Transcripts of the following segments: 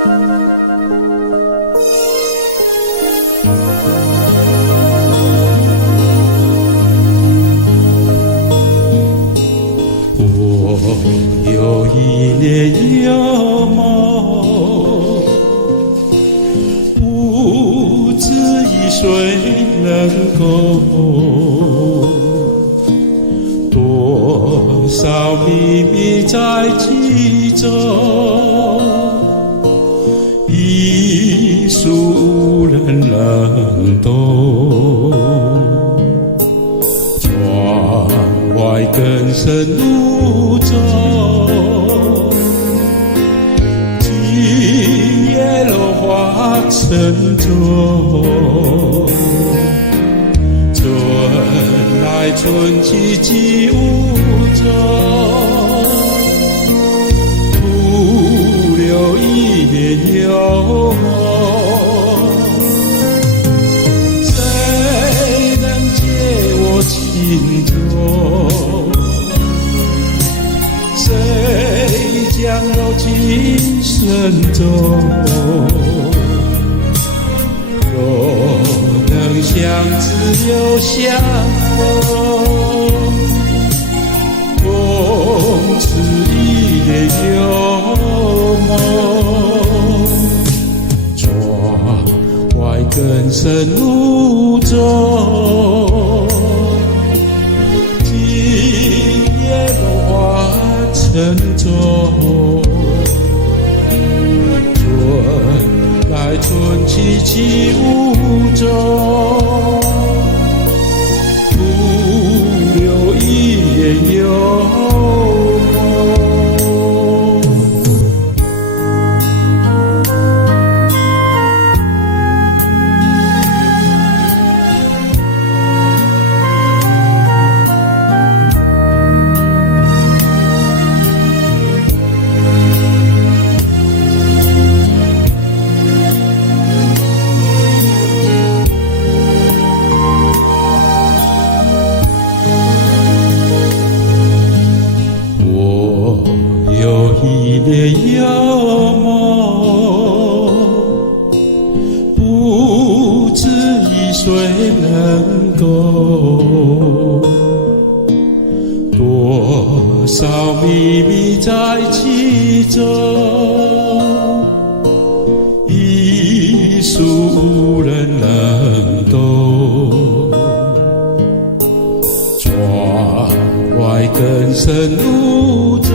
我有一年幼梦，不知一岁能够，多少秘密在其中，一书无人能懂。窗外更深雾中，今夜落花沉重，春来春去几无踪，徒留一念幽梦，谁能解我情衷？谁将柔情深重？若能相知又相逢，共此一夜幽梦。窗外更深雾中，今夜落花沉重，春来春去几无踪，徒留一夜幽梦。一年幽梦，不知一岁能够，多少秘密在其中，一书无人能懂。窗外更深雾中，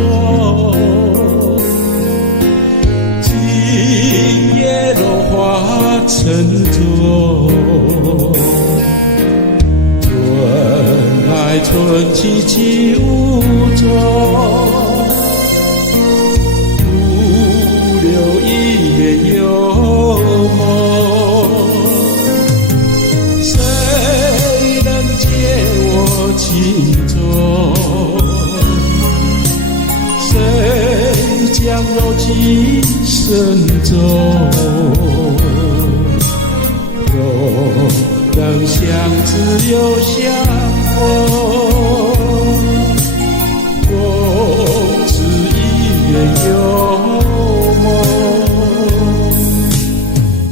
今夜落花沉重，春来春去几无踪，徒留一夜幽梦。谁能解我情衷？谁将柔情深重？若能相知又相逢，共此一夜幽梦。窗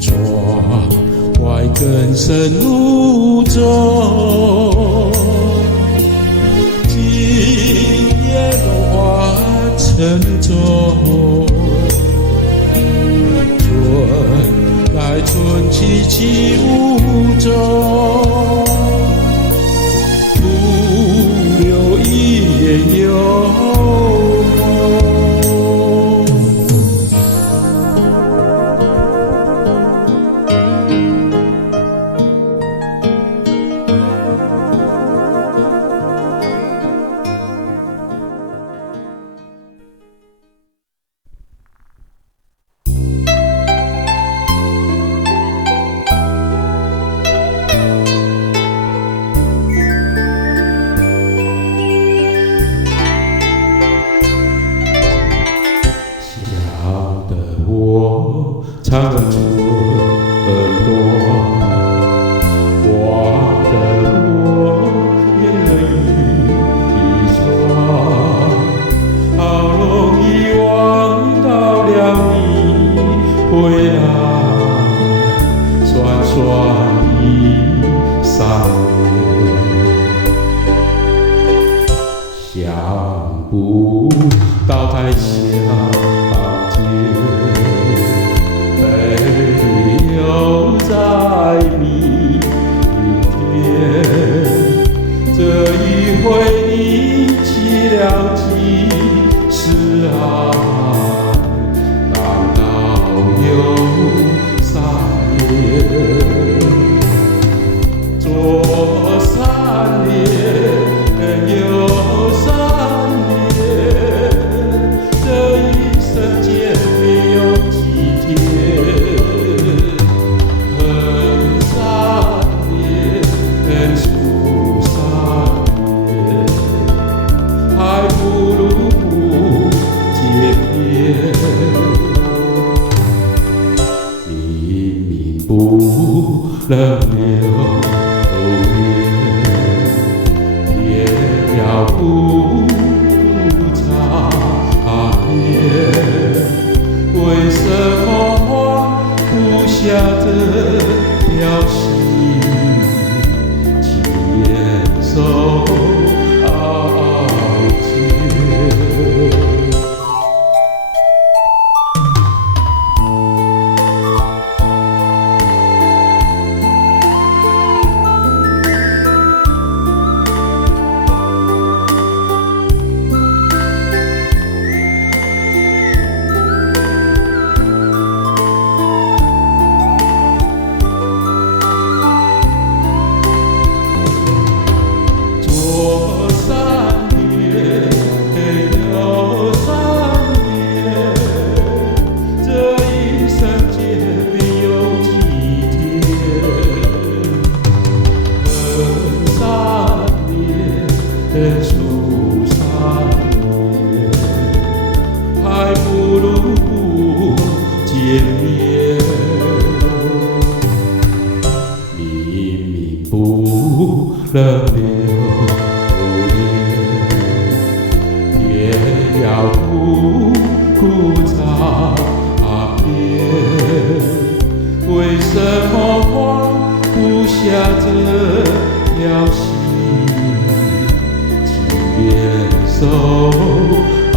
外更深雾中，今夜落花沉重，春来春去几无踪，徒留一夜幽梦。了流年，别了不差别，为什么放不下这条心，牵手翱翔。树上面，还不如不见面。明明不能留恋，偏要枯草边。为什么放不下这条心？牵手翱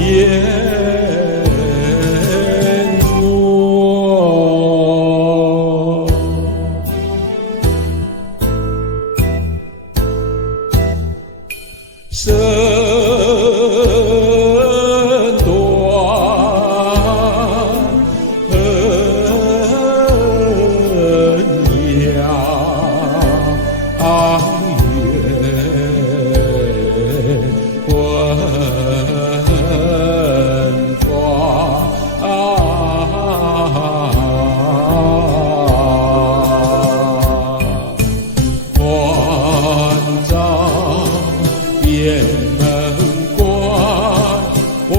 远，问雁门关关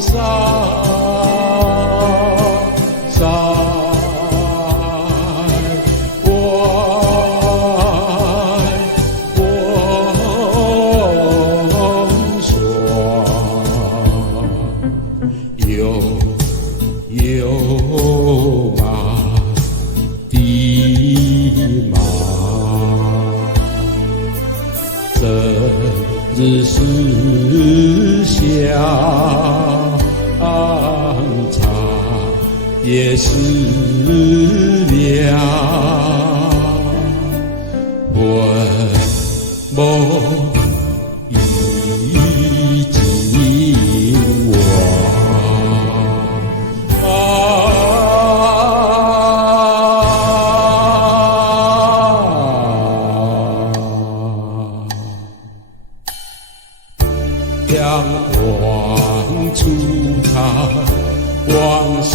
山，山关关山，有马的马，整日思想茶也是凉，魂梦已经忘。阳光出场，往事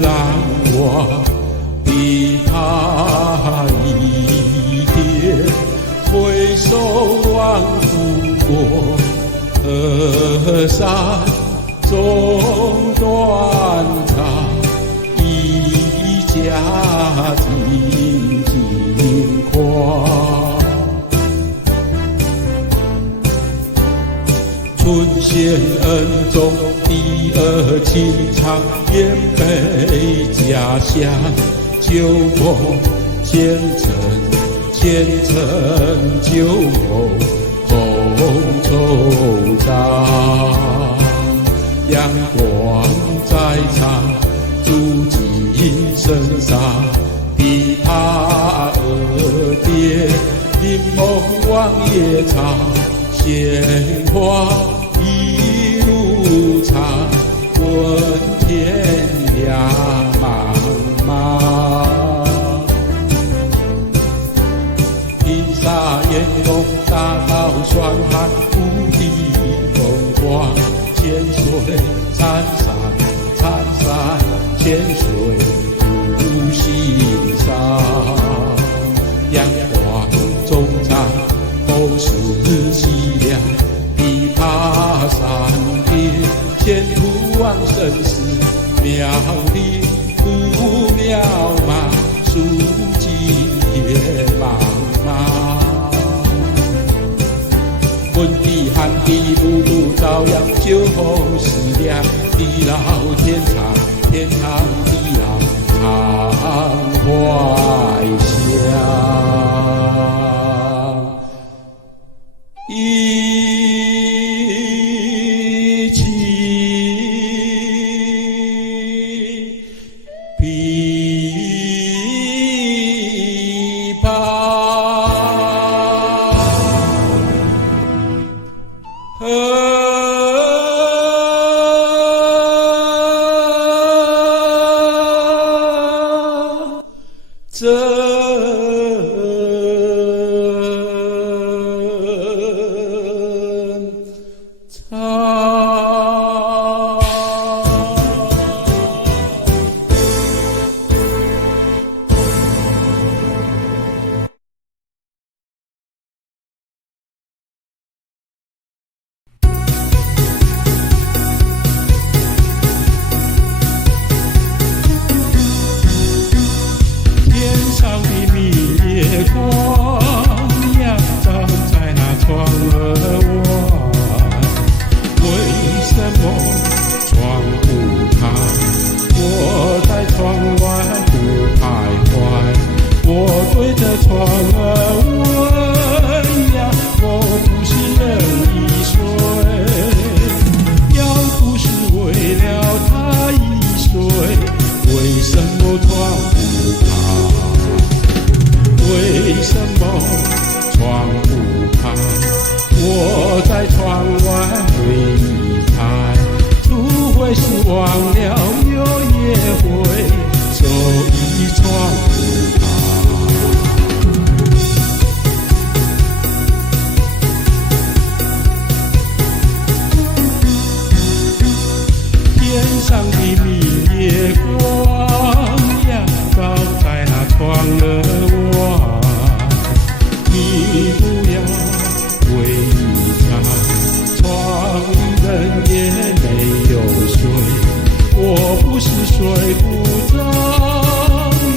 难忘的他一天，回首望不过河山中断肠，一家静静狂。春仙恩重，第二情长，燕北家乡，旧梦前尘旧梦红惆怅。阳光在场，住进身上的他耳边，临梦望夜长，鲜花一路长，问天涯茫茫。金沙烟笼，大道霜寒，无地风光。千水潺潺，千水无心上。阳光中长，后世凄凉的爬山边，前途往生死渺离不渺茫，数尽也茫茫。昏地寒地不渡，朝阳酒后思量，地老天长，天长地老常怀乡。一起琵琶，睡不着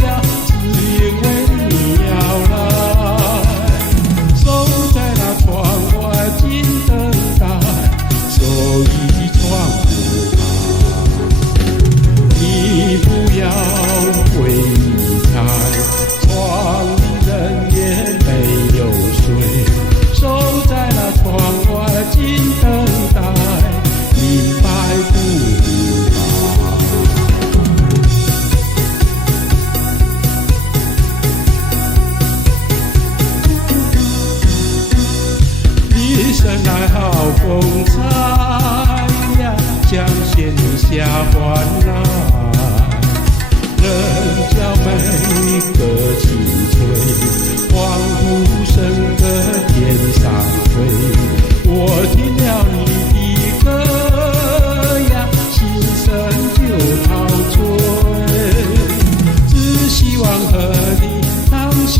呀，只因为你要来，守在那窗外静等待，所以窗不开。你不要回猜，窗里人也没有睡，守在那窗外静等待，明白不明白？一生来好风采呀，将仙女下凡来，人叫每个清脆，黄土升得天上飞。我听了你的歌呀，心声就陶醉，只希望和你常相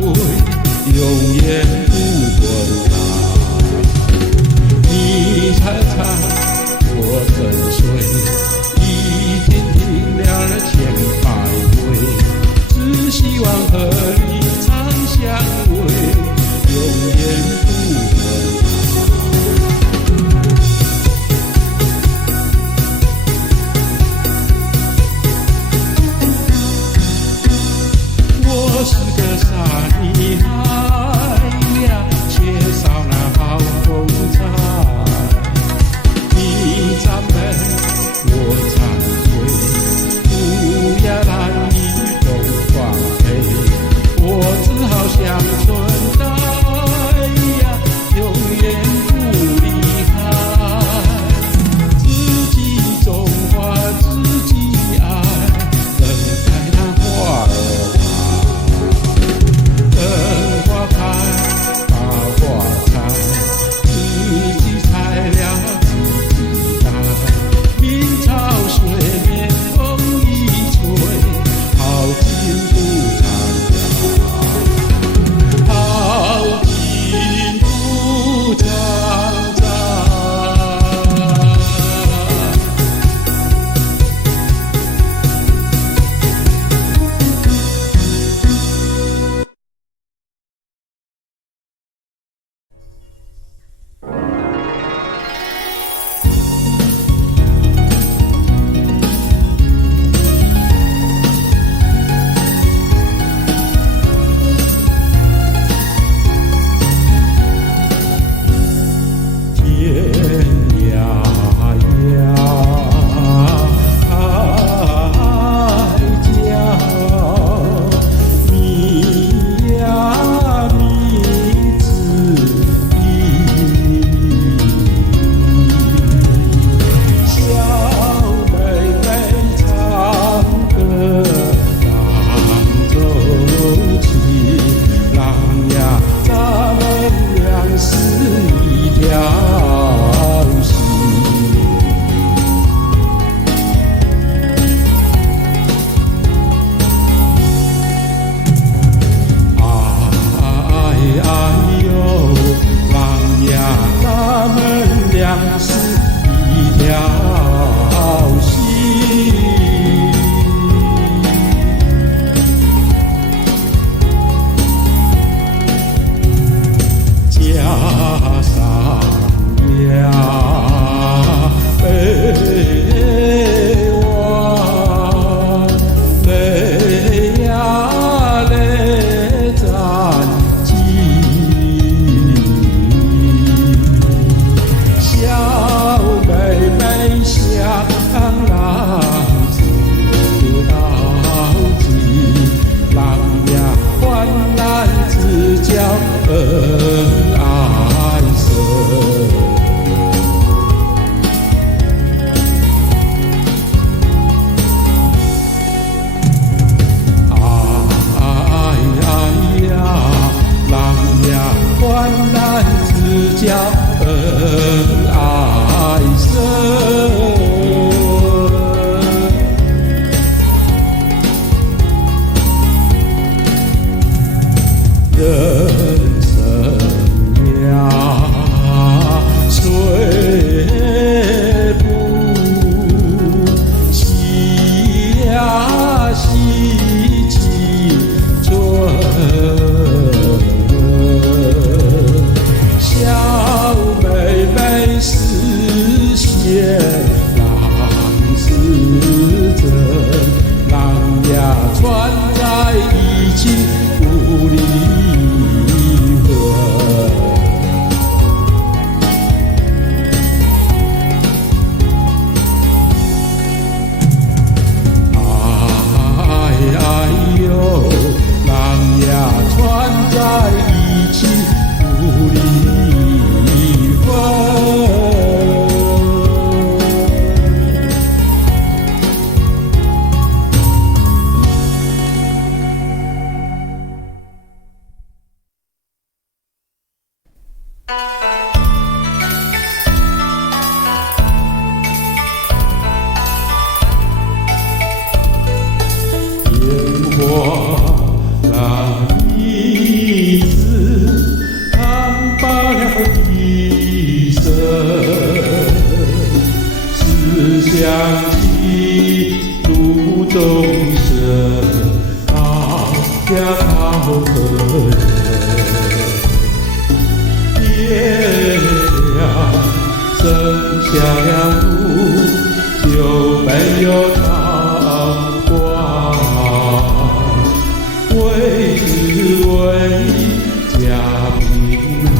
偎，永远不分开。你猜猜我沉睡，一天听了千百回，只希望和你常相偎，永远不分开。我是个傻女孩呀，缺少那好风采。你赞美我惭愧，不要让你风放飞，我只好像存在呀，永远不离开。自己种花，自己爱，等待那花儿开，等花开，把花采，自己采了。明朝水面风一吹，好景不常在，好景不常在。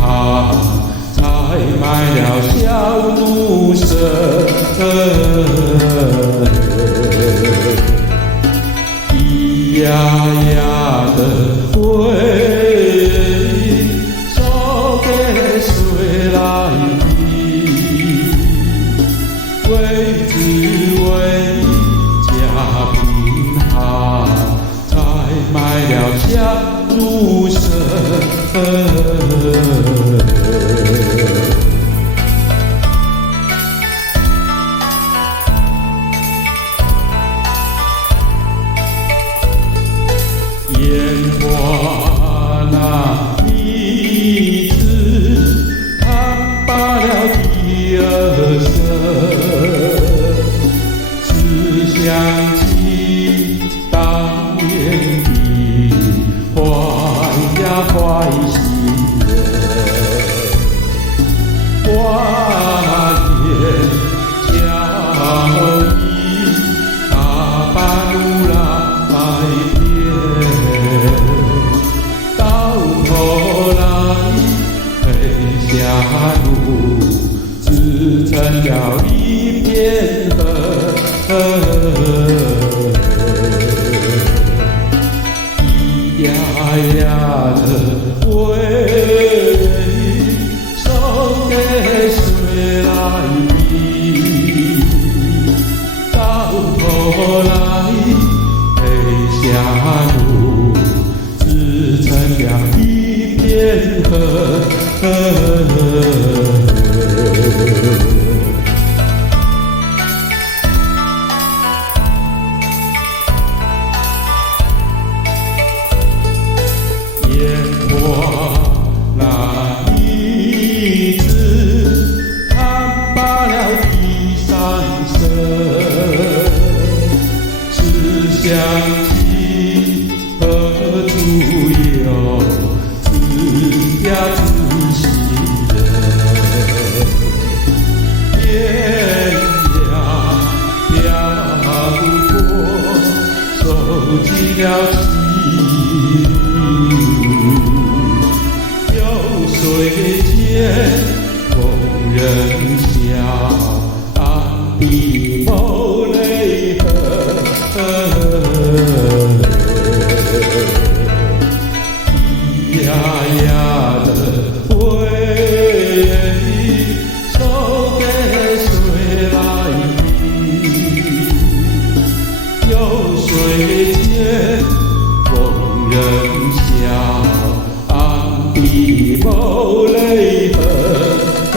寒，才卖了小奴舍。咿呀呀的回忆，送给谁来听？为只为家贫寒，才卖了小奴舍。烟花那一次，看罢了第二色，只想起当年的欢呀欢喜人，花言巧语，打扮如来。下路只成了一片河，咿呀呀的回忆，送给谁来听？到头来陪下路只成了一片河。烟花那一次，看罢了第三色，只想起何处有自家自心人，天涯飘过，收集了情侣，有谁见风人笑，岸边无泪痕。咿呀呀的回忆，送给谁来听？有谁见风人笑，岸边无泪痕。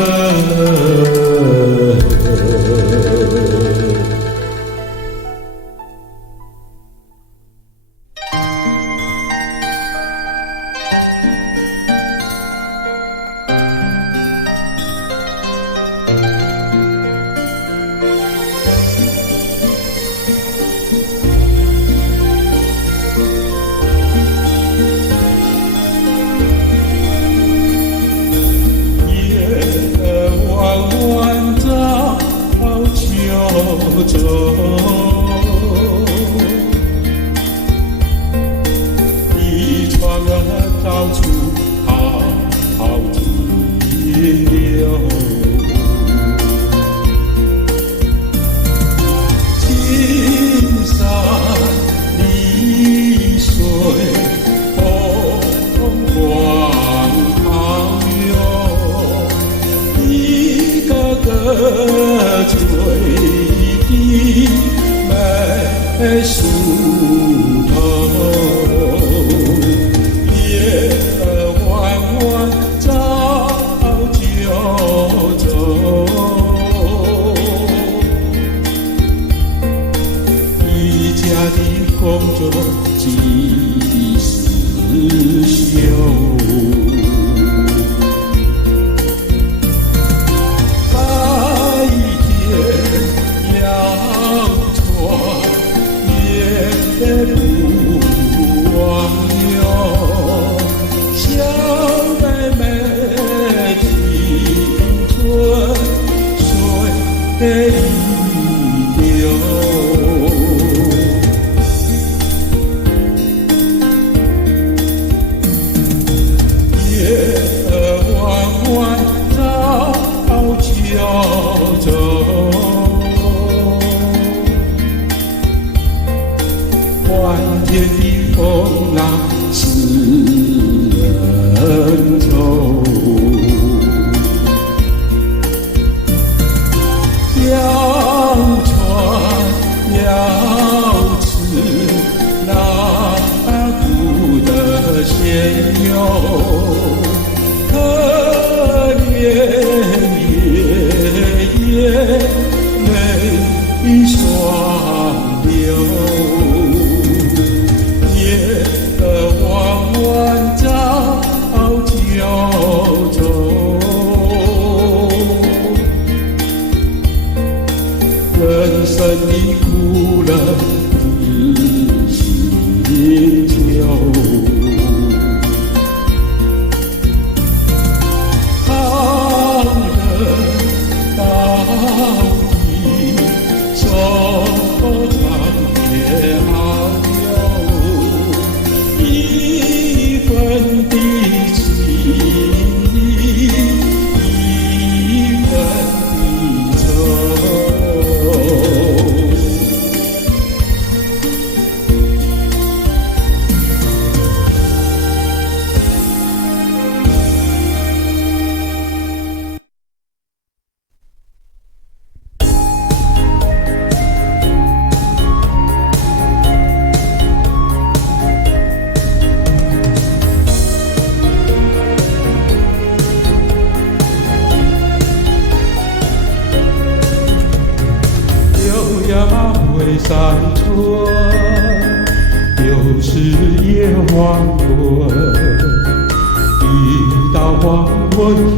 黄昏，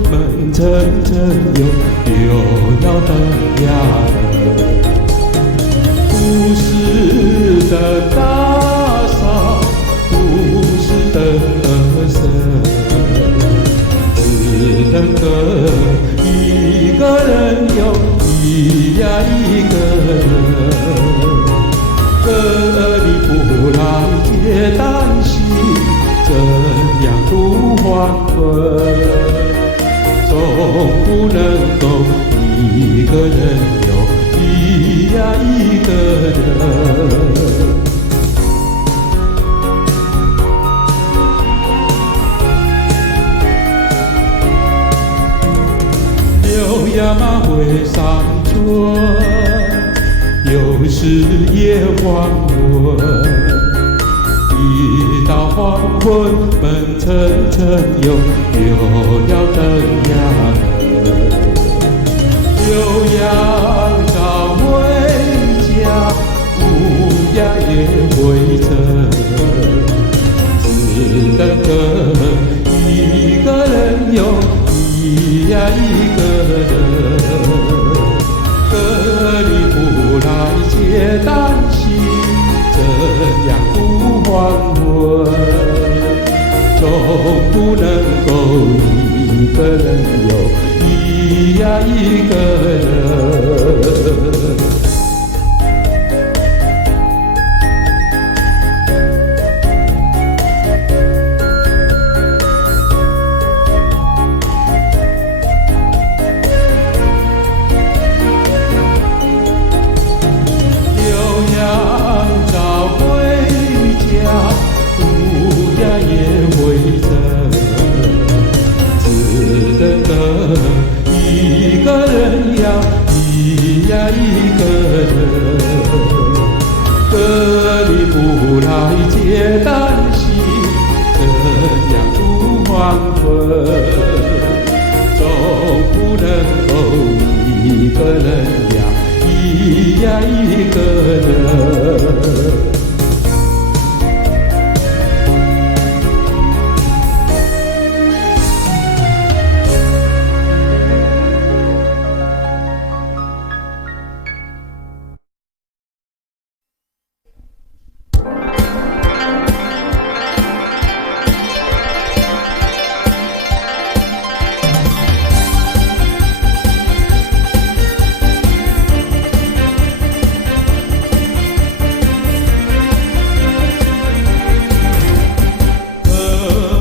闷沉沉又要灯哑了。故事的大扫，故事的色，只能隔一个人又一个人。歌你不来接单膝，怎样度黄昏？总不能够一个人又一个人。柳芽马会上春。又是夜黄昏，一到黄昏，闷沉沉又要灯哑了。有阳照回家，乌鸦也回城，只等个一个人又一个人。歌你不来接单膝，怎样度黄昏？总不能够一个人又一个人。一个人呀，一个人，歌你不来接单膝，怎样度黄昏？总不能够一个人呀，一个人。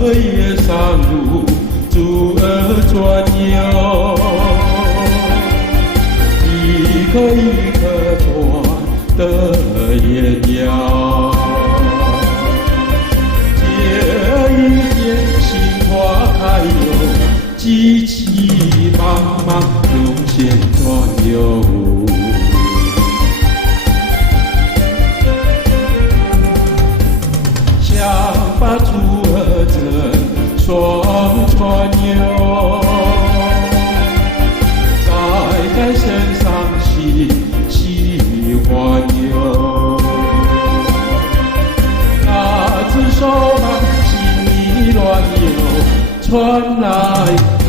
荷叶上路，珠儿转悠，一颗一颗转的鸳鸯，借一点杏花开哟，急急忙忙用线转悠。想把珠儿成双船游，在身上喜欢游。那只手忙心里乱游，船来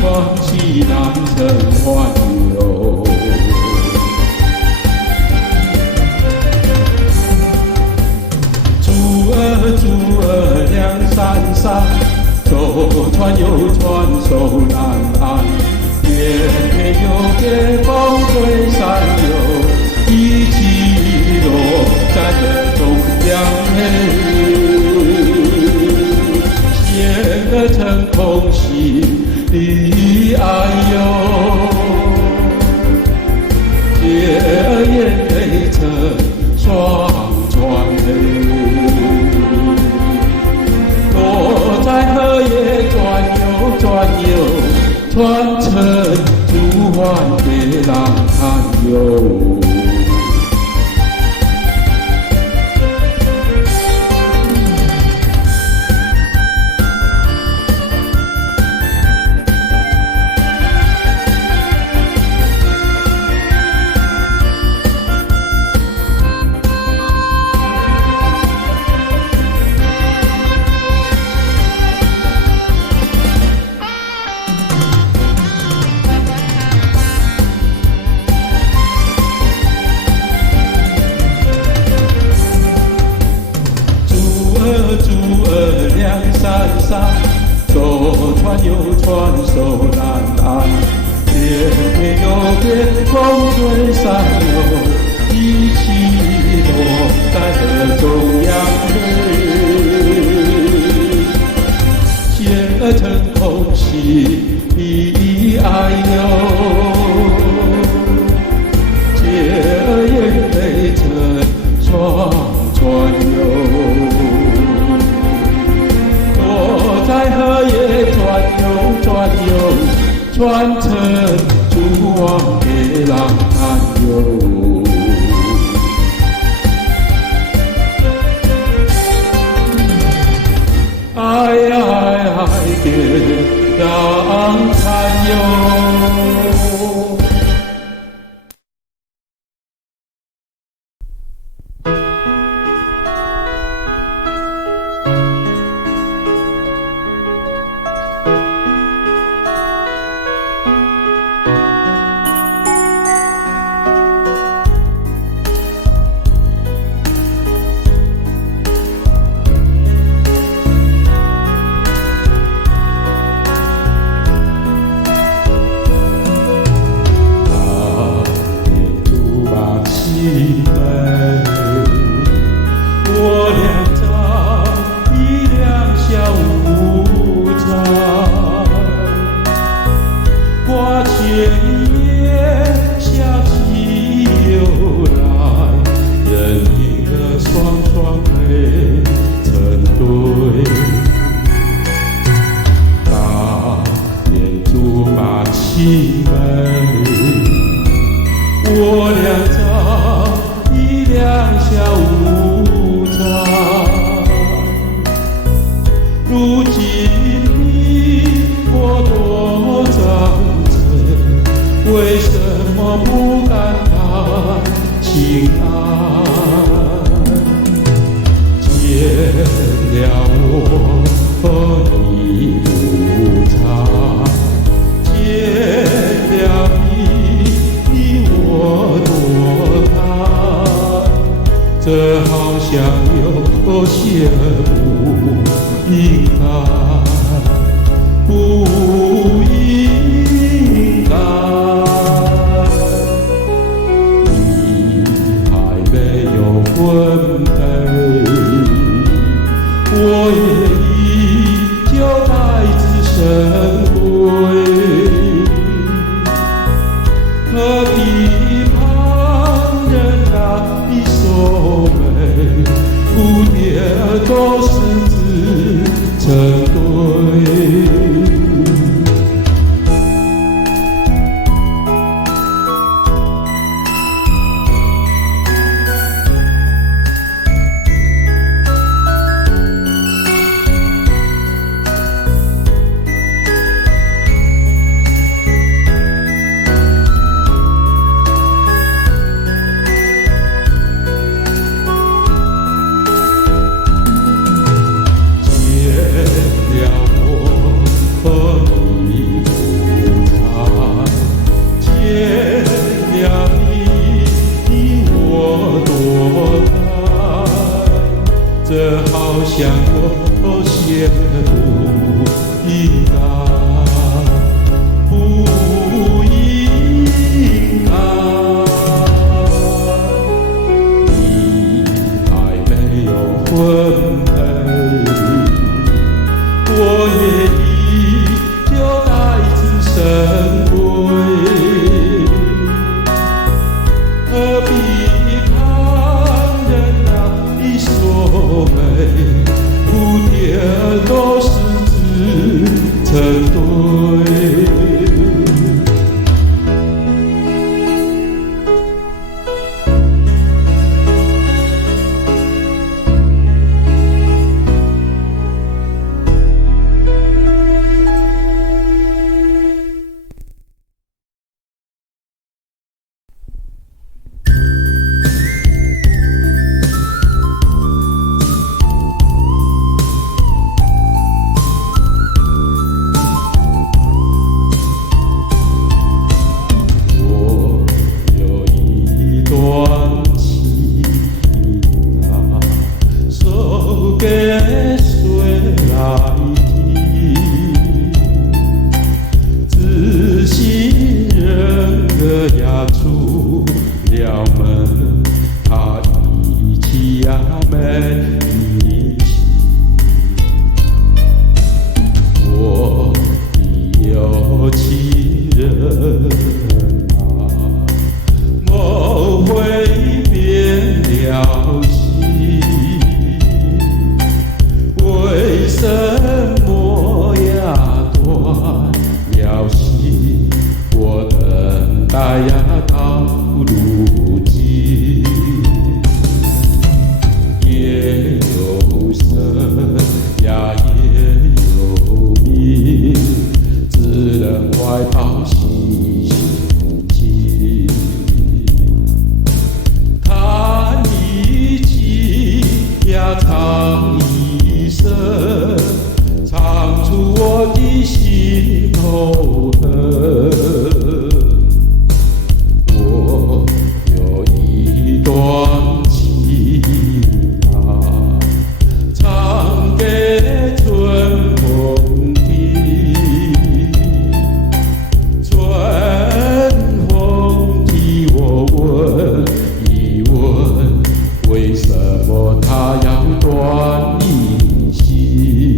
船去难成环游。珠儿两山山，左船右船手难安，越别又别风吹山游，一起落在河中央显得成空隙的爱哟，姐儿眼泪成双船在荷叶转悠转悠，转成珠环给浪看哟。风吹散了，一起落在河中央结成空隙的爱哟，借眼泪成双转悠。在河也转悠转悠，转成蛛网给浪探游。爱给浪探游。我情人啊，莫非变了心？为什么呀断了心？我等待呀到如今，夜有声呀夜有鸣，只能怀抱细心情，弹一曲呀唱一声，唱出我的心头恨。我有一段情啊，唱给春风听。春风替我问一问，为什么它要断离心？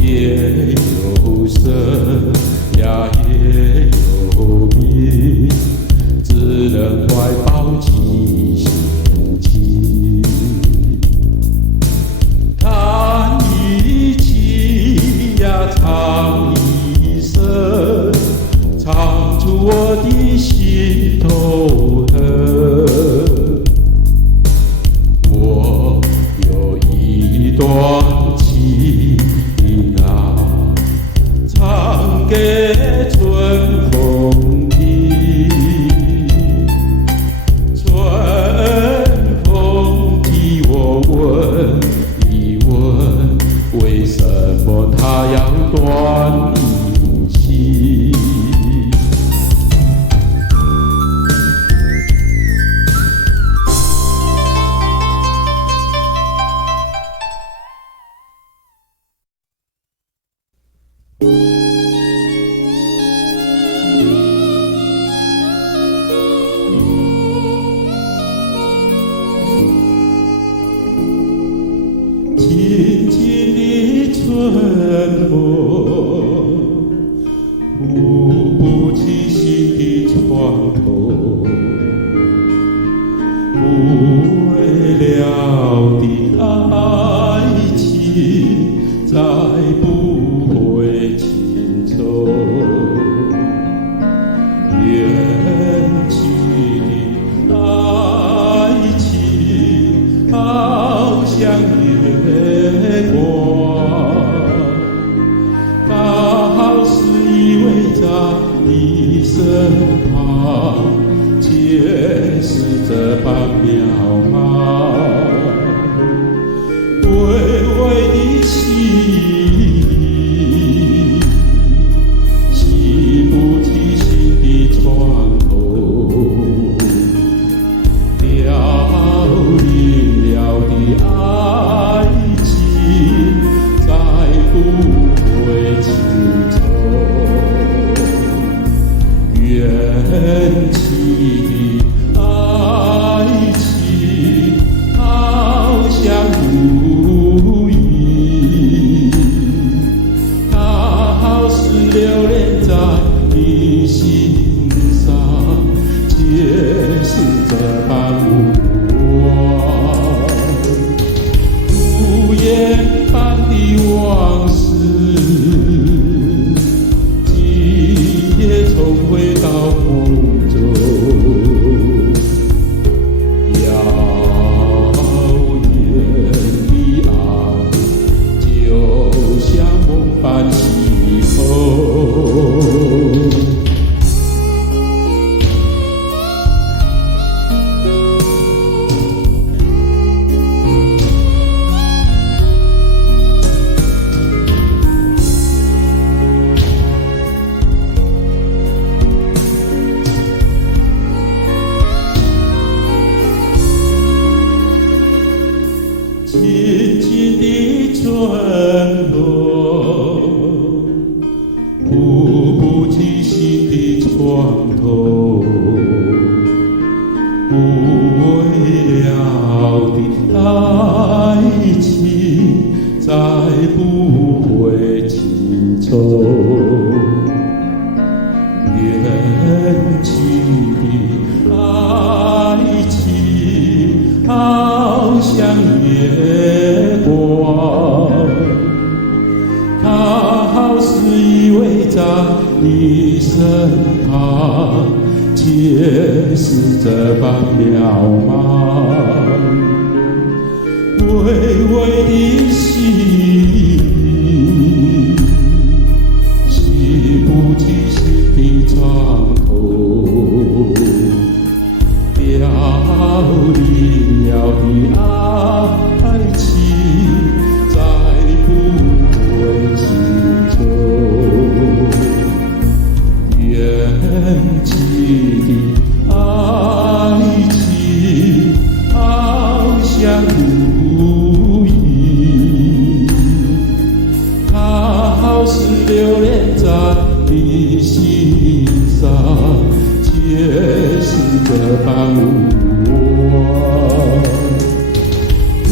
夜有声呀夜有鸣，只能怀抱起心情，弹一曲呀唱一声，唱出我的心头恨。我有一段情唱给春风听，春风替我问一问，为什么它要断离心？轻轻的春风，拂不起心的床头，无为了的爱情，再不会轻重。远去的爱情，好像月光，倒是依偎在你身旁，却是这般渺茫。微微的情，洗不起心的床头，凋零了的爱情，再不会轻重。远去的爱情，好像如影，它是留恋在你心上，却是这般无望。如烟般的往事，今夜重回到梦中。是这般渺茫，微微的心，记不起心的伤口，凋零了的爱情，再不会记住。远去的爱情，好像如影，它好似留恋在你心上，却是这般无望。如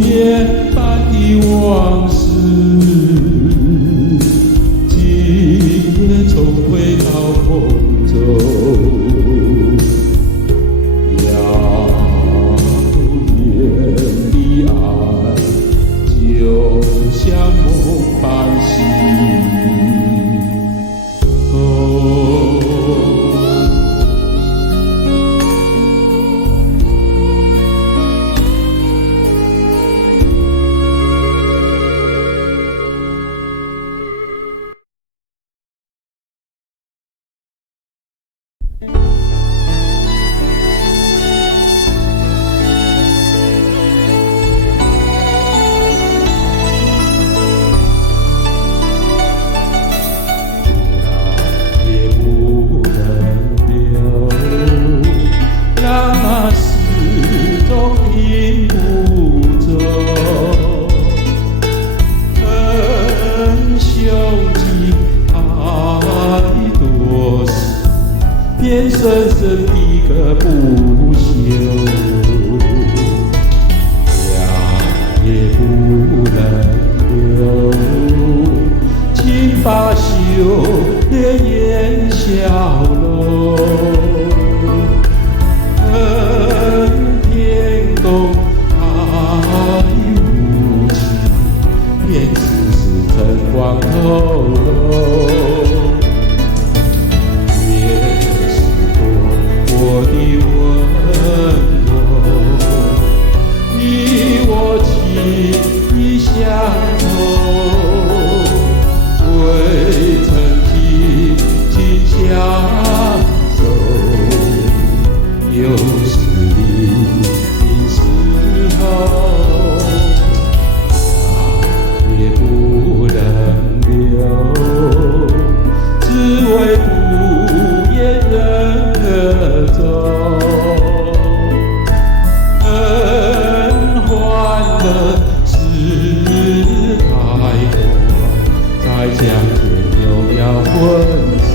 烟般的往事，重回到梦中，遥远的爱就像梦般醒。变深深的个不朽，呀也不能留，请把羞脸掩笑容。天空太无情，便只是晨光透露。我的温柔，你我情意相投，未曾紧紧相守，有时的时候，也不能留，只为不言人走，很欢乐是太多，再相见又要分手。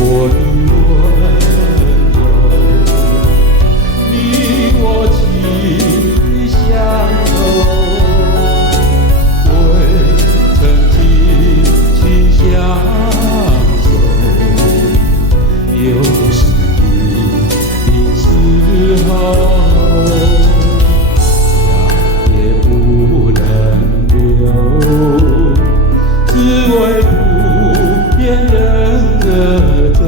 我的温柔，你我情相投，未曾紧紧相守，有时的时候，也不能留，只为不言人的走，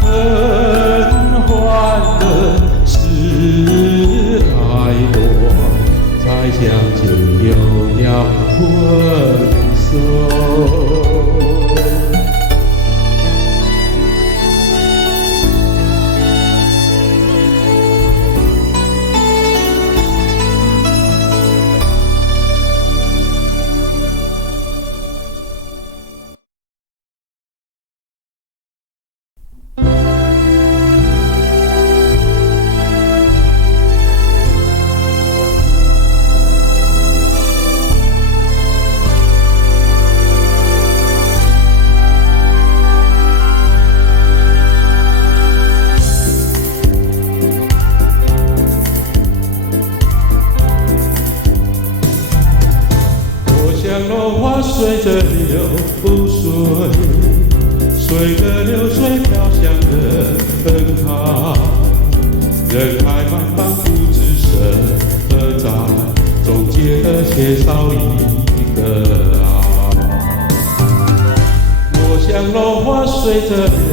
很欢乐是着流水，随着流水飘向了人海，人海茫茫不知身何在，终结的缺少一个爱。我像落花随着流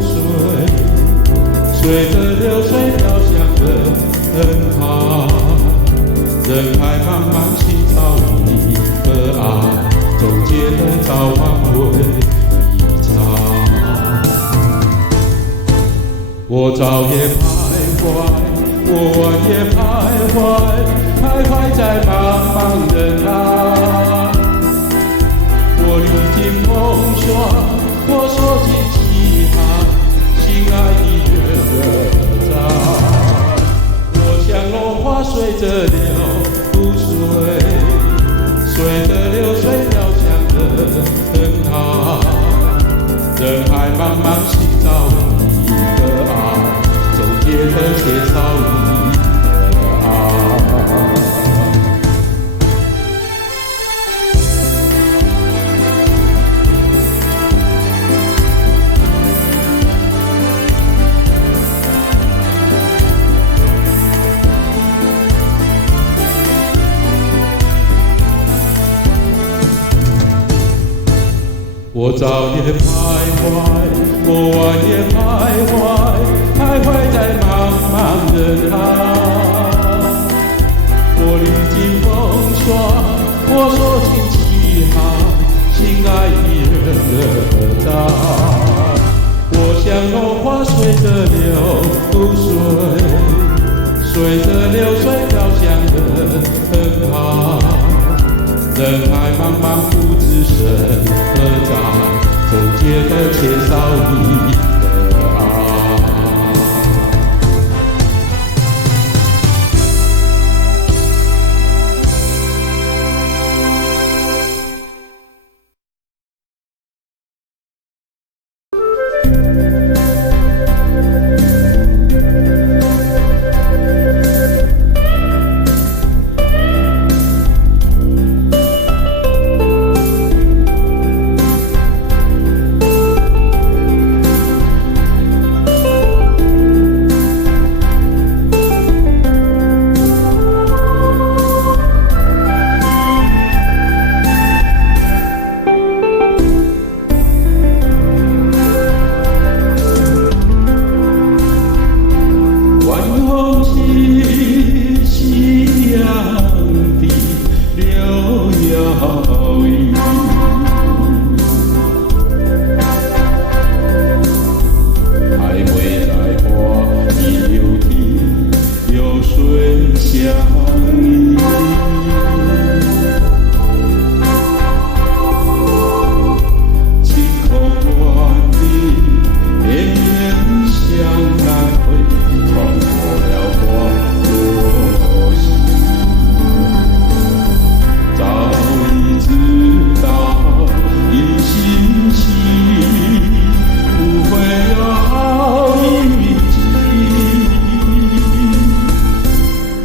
水，随着流水飘向了人海，人海茫茫寻找一个爱，终结的早晚会一场。我早也徘徊，我晚也徘徊，徘徊在茫茫人海。我历经风霜，我受尽凄寒，心爱的人在。我像落花随着流水，随着流水飘向了人海，人海茫茫寻找一个爱，终结的缺少一个爱。我早也徘徊，我晚也徘徊，徘徊在茫茫人海。我历经风霜，我受尽凄寒，心爱的人何在？我像落花随着流水，随着流水飘向了人海。人海茫茫不知身何在，终结的缺少一个爱。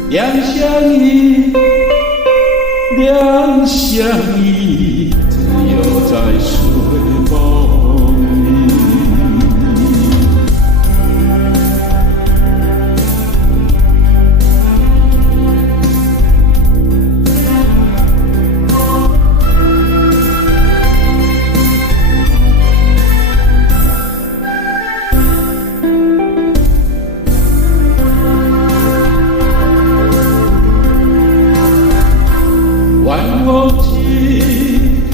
两相依，两相依，只有在睡梦里。万红旗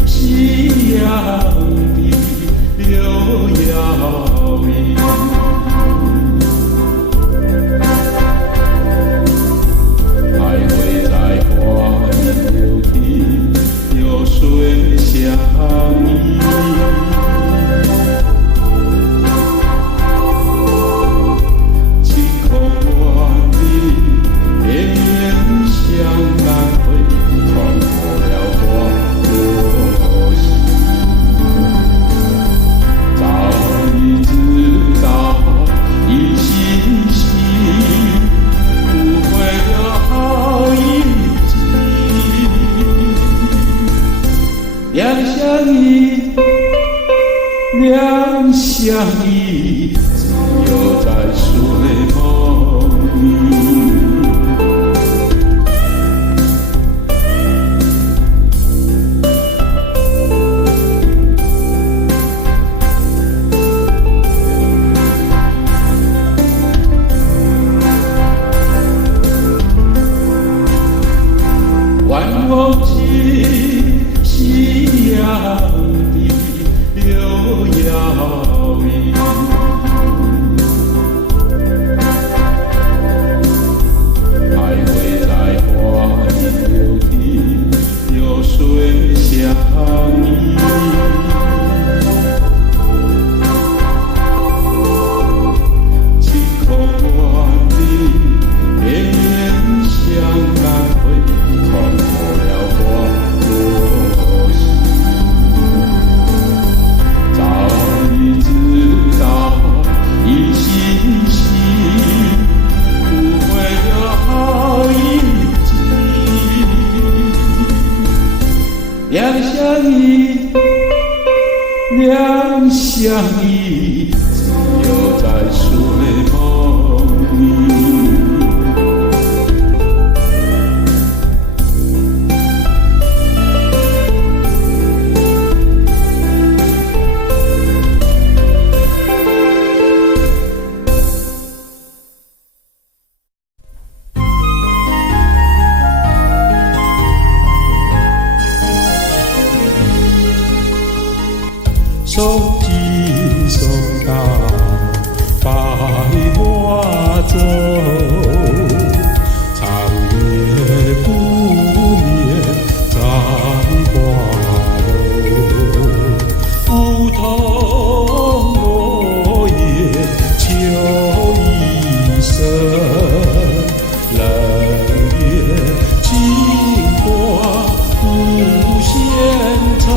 夕阳相依，只有在睡梦里。万红旗，夕阳的六遥明，徘徊在花影流的流水相依。晴空万里，绵绵向南回。穿过了花落时，早已知道一心心不会有好运气。两相依，两相依，只有在睡梦里。送进送到百花洲，长夜不眠在花楼，梧桐落叶秋意深，人月清光无限愁。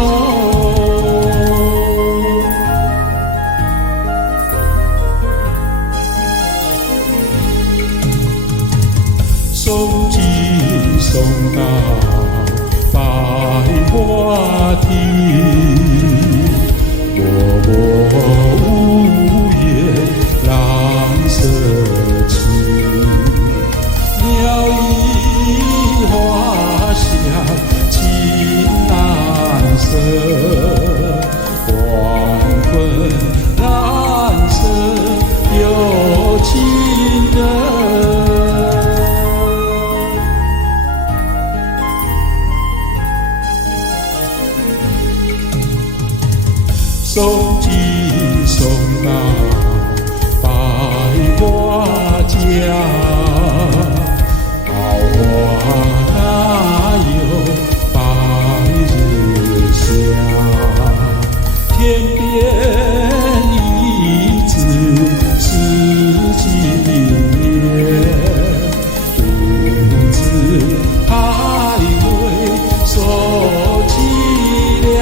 送进送到百花亭，默默无言朗色情，鸟语花香情难舍，黄昏蓝色有情人。送进送到百花家，桃花哪有白日下？天边一枝四季年，独自徘徊受凄凉。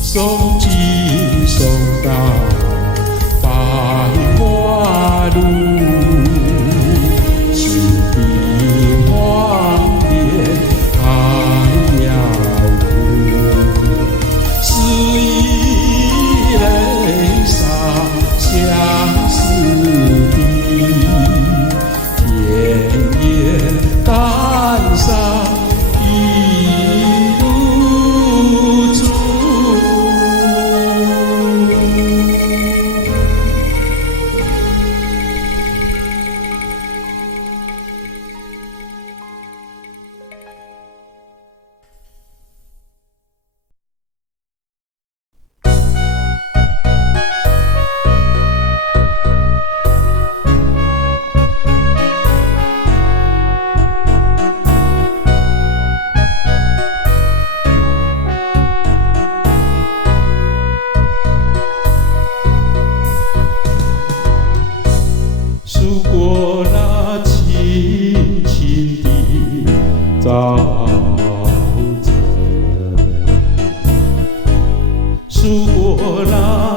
送进送到百花路，心比黄连还要苦，是以泪洒相思地，田野淡上一路走。数过那轻轻的早晨，数过那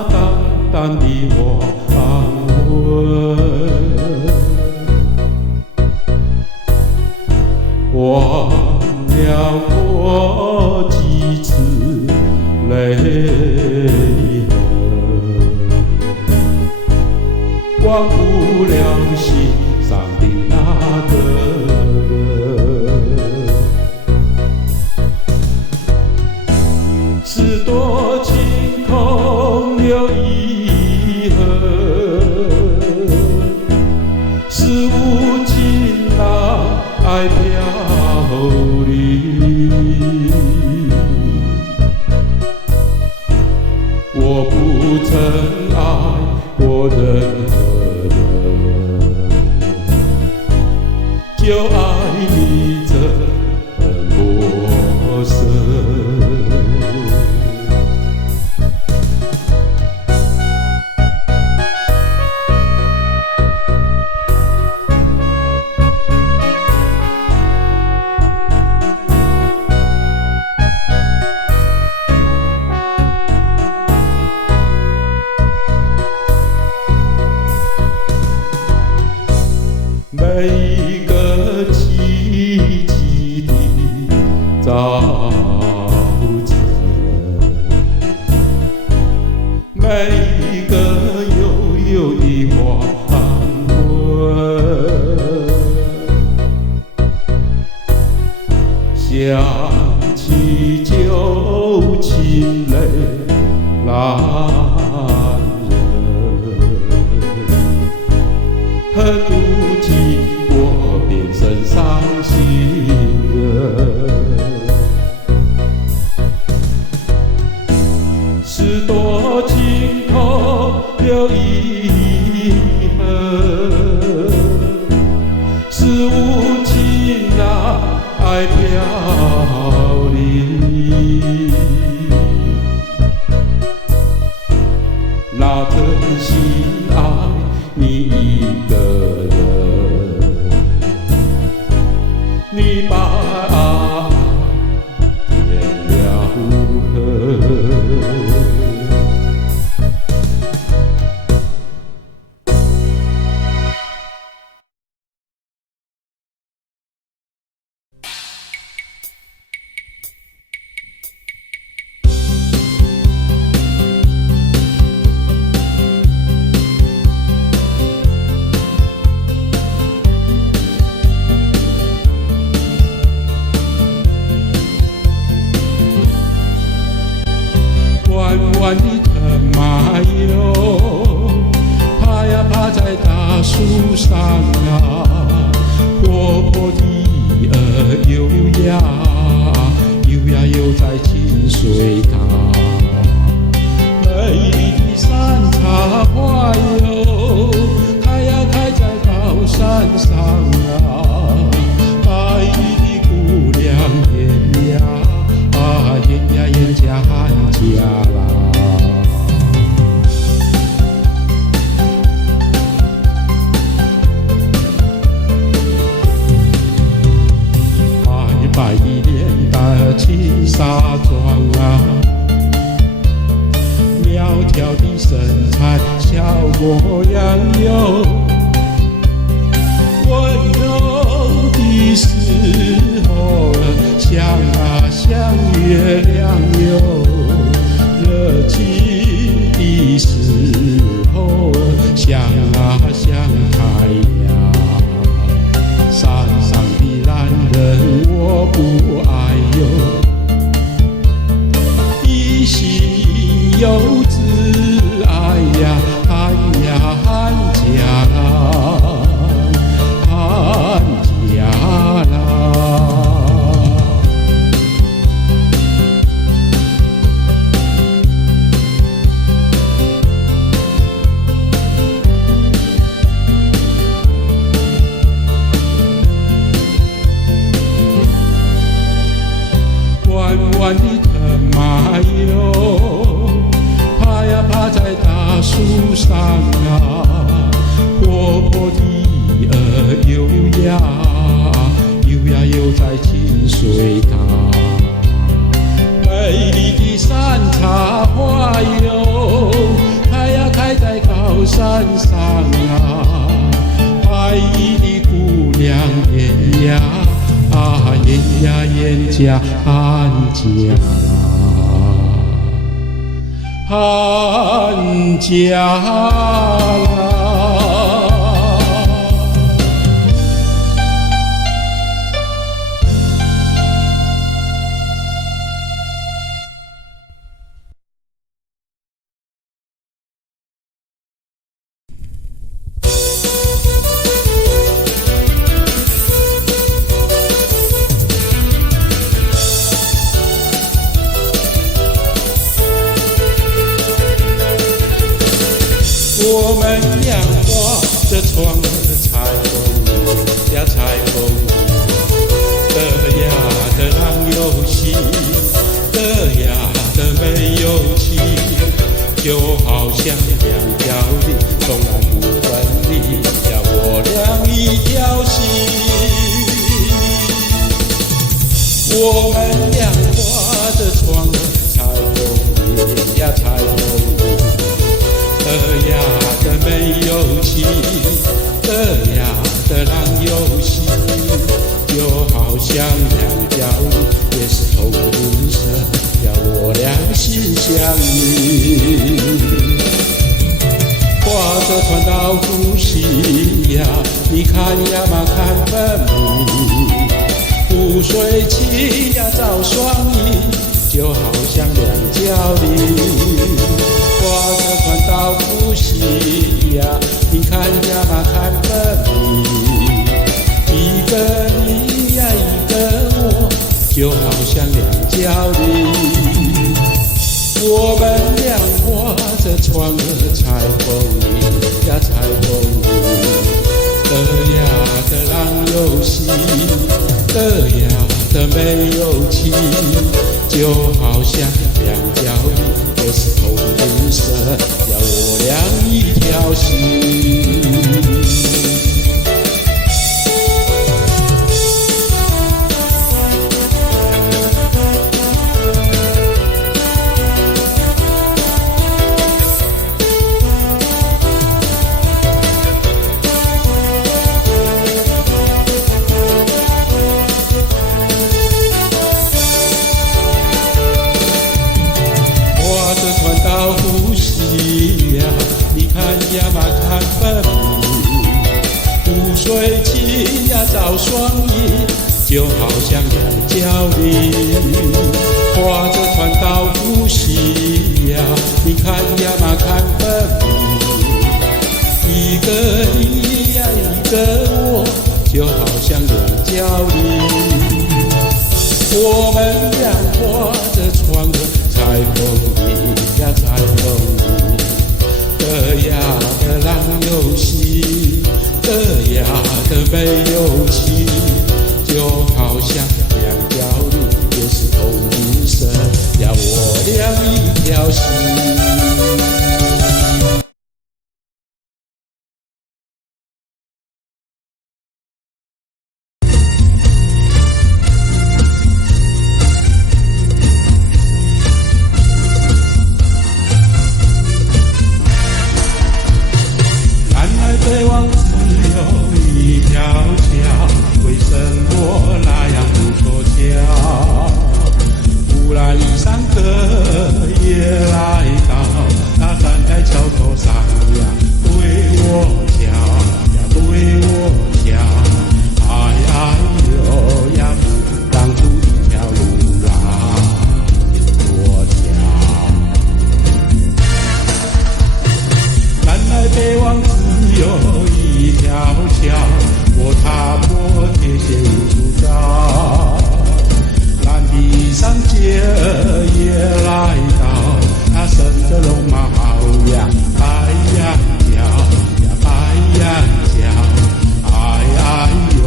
淡淡的黄昏，忘了过几次泪痕，忘不了心上的那个人，是多情空留遗恨，是无情那爱飘零。我不曾爱过任何人，就爱你这陌生。每一个寂寂的早晨，每一个悠悠的黄昏，想起旧情泪阑人，恨不及我变成伤心人，是多情空留遗恨，是无情那爱飘零。那真心爱你一个人，你把爱填了痕。弯的藤麻油，爬呀爬在大树上啊，活泼的游呀游呀游在清水塘，美丽的山茶花哟，开呀开在高山上啊，白衣的姑娘演呀演呀演家喊家啦。白的脸蛋青纱妆啊，苗条的身材小模样哟，温柔的时候像啊像月亮哟，热情的时候像啊像太阳，山上的男人我不爱哟，一心又只爱呀喊呀喊家啦，喊家啦。弯的藤麻油，爬呀爬在大树上啊，活泼的游呀游呀游在清水塘，美丽的山茶花哟，开呀开在高山上啊，白衣的姑娘演呀下寒假啦，寒假啦。我们俩划着船儿采风呀采风，得呀得浪有喜，得呀得没有气，就好像两条鱼从来不分离呀，我俩一条心。我们俩划着船儿采风呀采风。得呀得没有气，得呀得浪有喜，就好像两条鱼也是同颜色，要我俩心相印。划着船到呼吸呀，你看呀嘛看分明，湖水清呀照双翼，就好像两条鱼。划着船到呼吸呀，你看呀嘛看分明，一个你呀一个我，就好像两条鱼。我们俩划着船儿采风呀采风，得呀得浪有喜，得呀得没有气，就好像两条鱼也是同颜色，要我俩一条心。划着船到呼吸呀，你看呀嘛看分明，湖水清呀照双翼，就好像两条鱼。划着船到呼吸呀，你看呀嘛看分明，一个你呀一个我，就好像两条鱼。我们俩划着船儿采风呀采风，得呀得浪有喜，得呀得没有气，就好像两条鱼也是同颜色，要我俩一条心。北望只有一条桥，为什么那样不说桥？忽然一山歌也来到，他站在桥头上呀，对我叫呀，对我叫，哎哎呦呀，当初一条路让我跳。南来北往只有一条桥，我踏破铁鞋无处找。蓝地上街也来到，他生着龙毛呀，白羊角呀，白羊角，哎哎呦，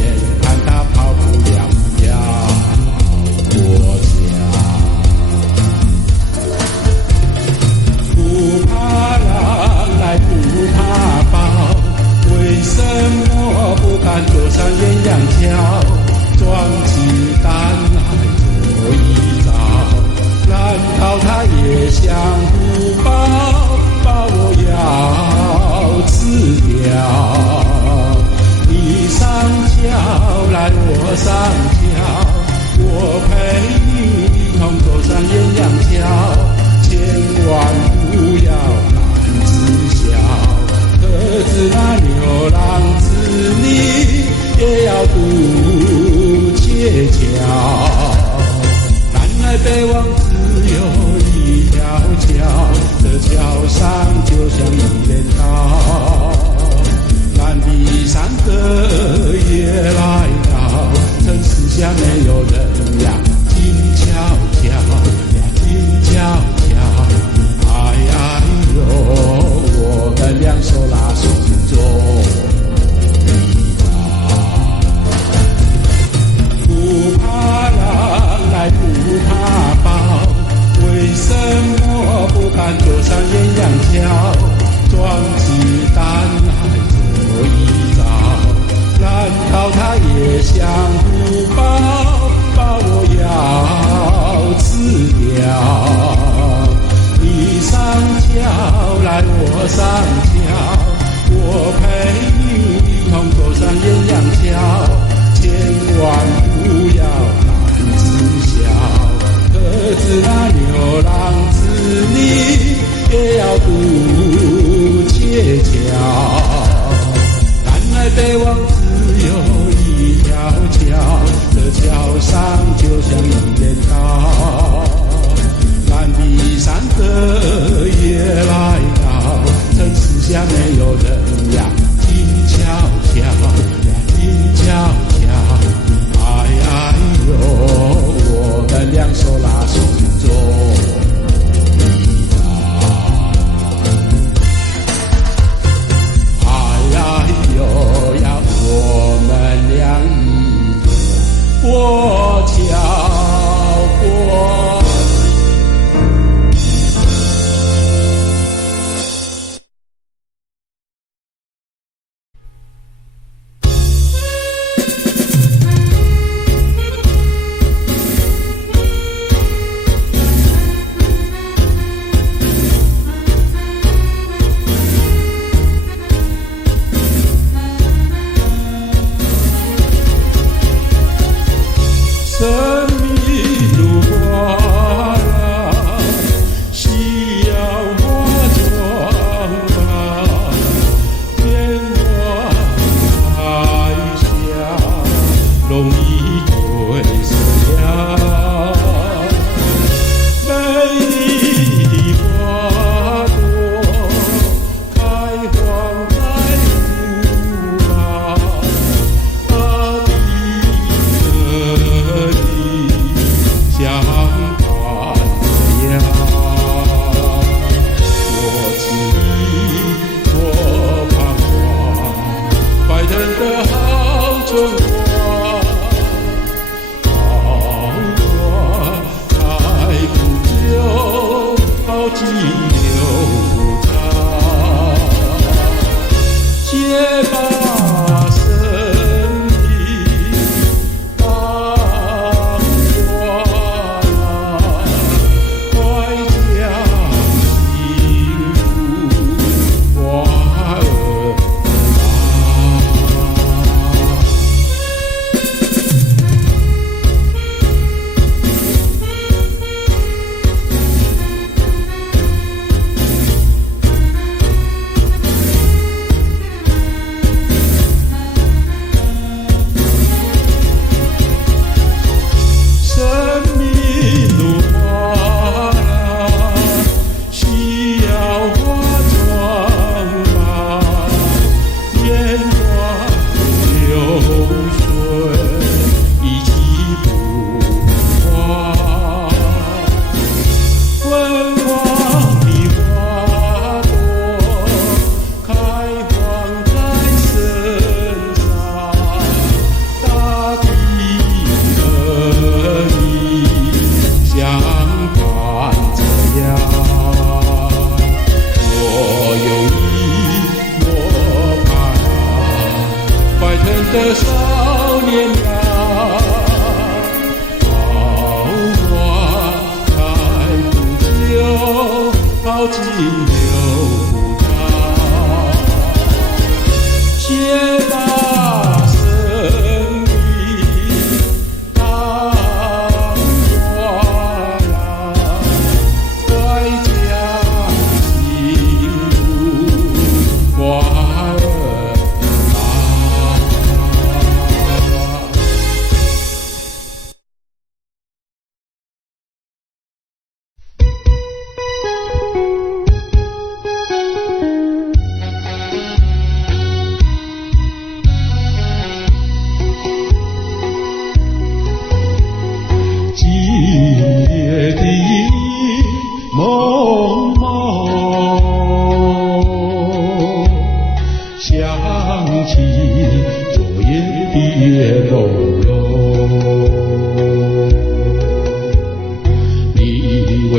眼看他跑不了要我家，不怕狼来不怕豹，为什么不敢坐上鸳鸯桥？壮起胆来做一遭，难道他也想不报，把我要吃掉？你上桥来，我上桥，我陪你一同走上艳阳桥，千万不要胆子小。可知那牛郎织女也要渡鹊桥，南来北往只有一条桥，这桥上就像一面刀。南地上的夜来到，城市下没有人呀，静悄悄呀，静悄悄。哎呀呦，我们两手拉手走一道，不怕狼来不怕豹，为什么不敢走上艳阳桥？壮起胆来做一遭，难道他也想不报，把我要吃掉？你上桥来，我上桥，我陪你一同走上艳阳桥，千万不要胆子小。可知那牛郎织女也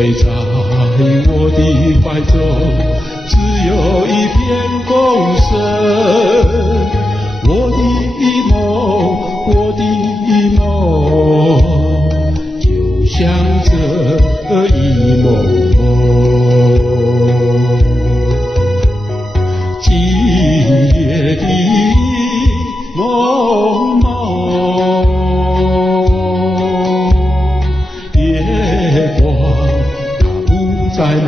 偎在我的怀中，只有一片共生。我的梦，我的梦，就像这一梦梦。今夜的梦梦，月光它不再朦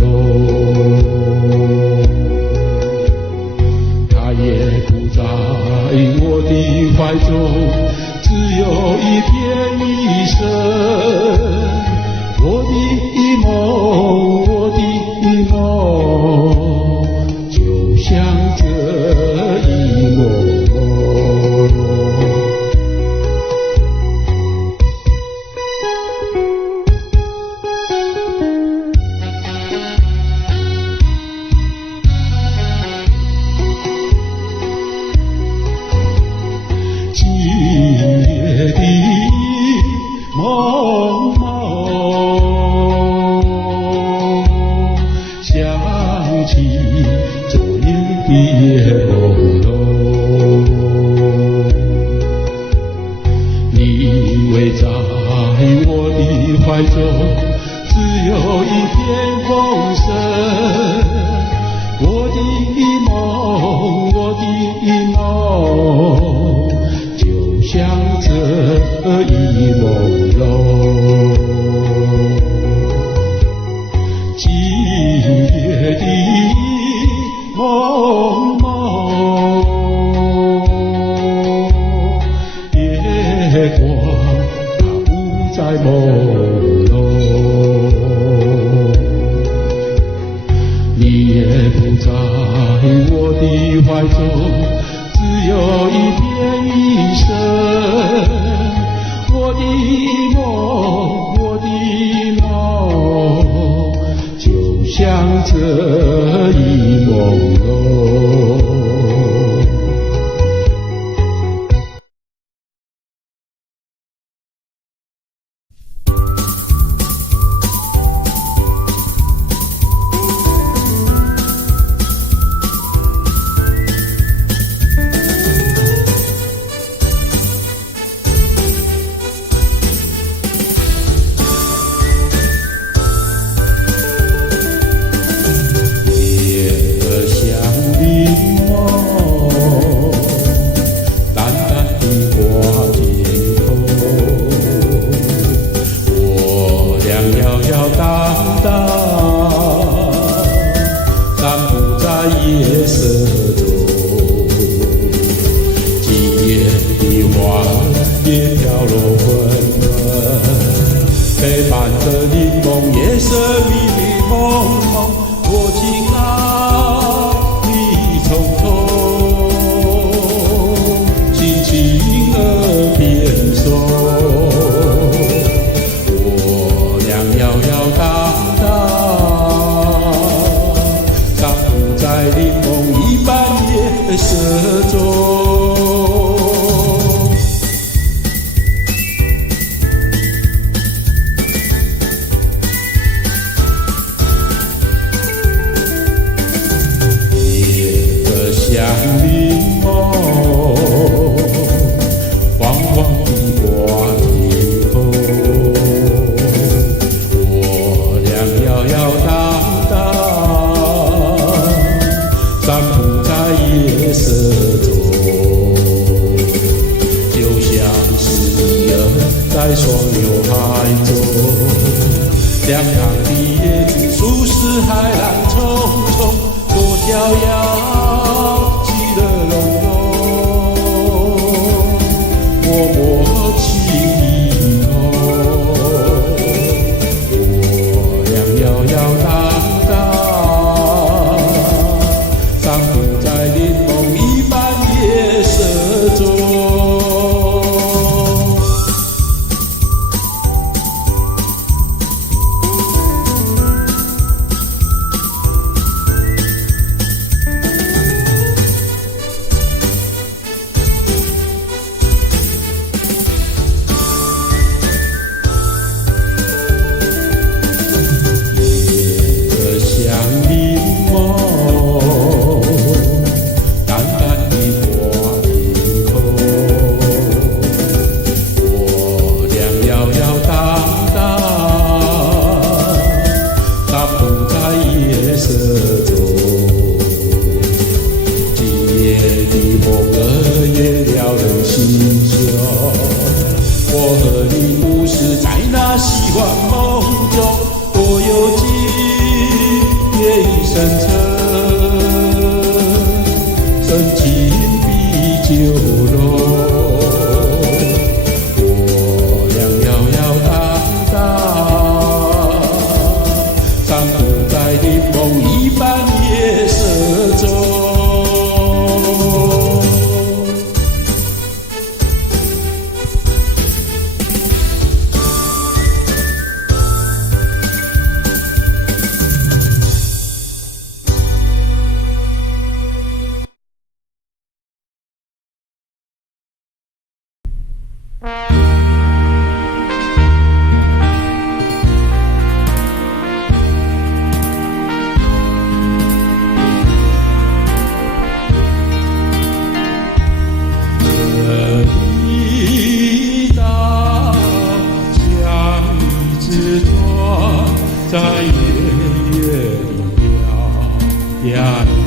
胧，它也不在我的怀中，只有一片一生。我的梦，我的梦，就像这一梦梦。今夜的梦梦，想起昨夜的夜朦胧，你偎在我的怀中，只有一片共生。我的梦，我的梦，就像这一梦梦。今夜的梦梦，月光它不再朦胧，你也不在我的怀中，只有一片一生。我的梦，我的梦，就像这一梦梦。陪伴着你梦，夜色迷离蒙蒙，我敬爱你从头，轻轻耳边说，我俩摇摇荡荡，散步在林梦一般夜色中。在双流海中，两旁的叶子数十海浪匆匆，多逍遥，其乐融融。默默情意浓，我俩摇摇荡荡，散步在林梦一般夜色中。愿梦中多有情，夜已深沉，深情比酒浓。我俩摇摇荡荡，散步在林梦一般夜色中。在夜夜里摇呀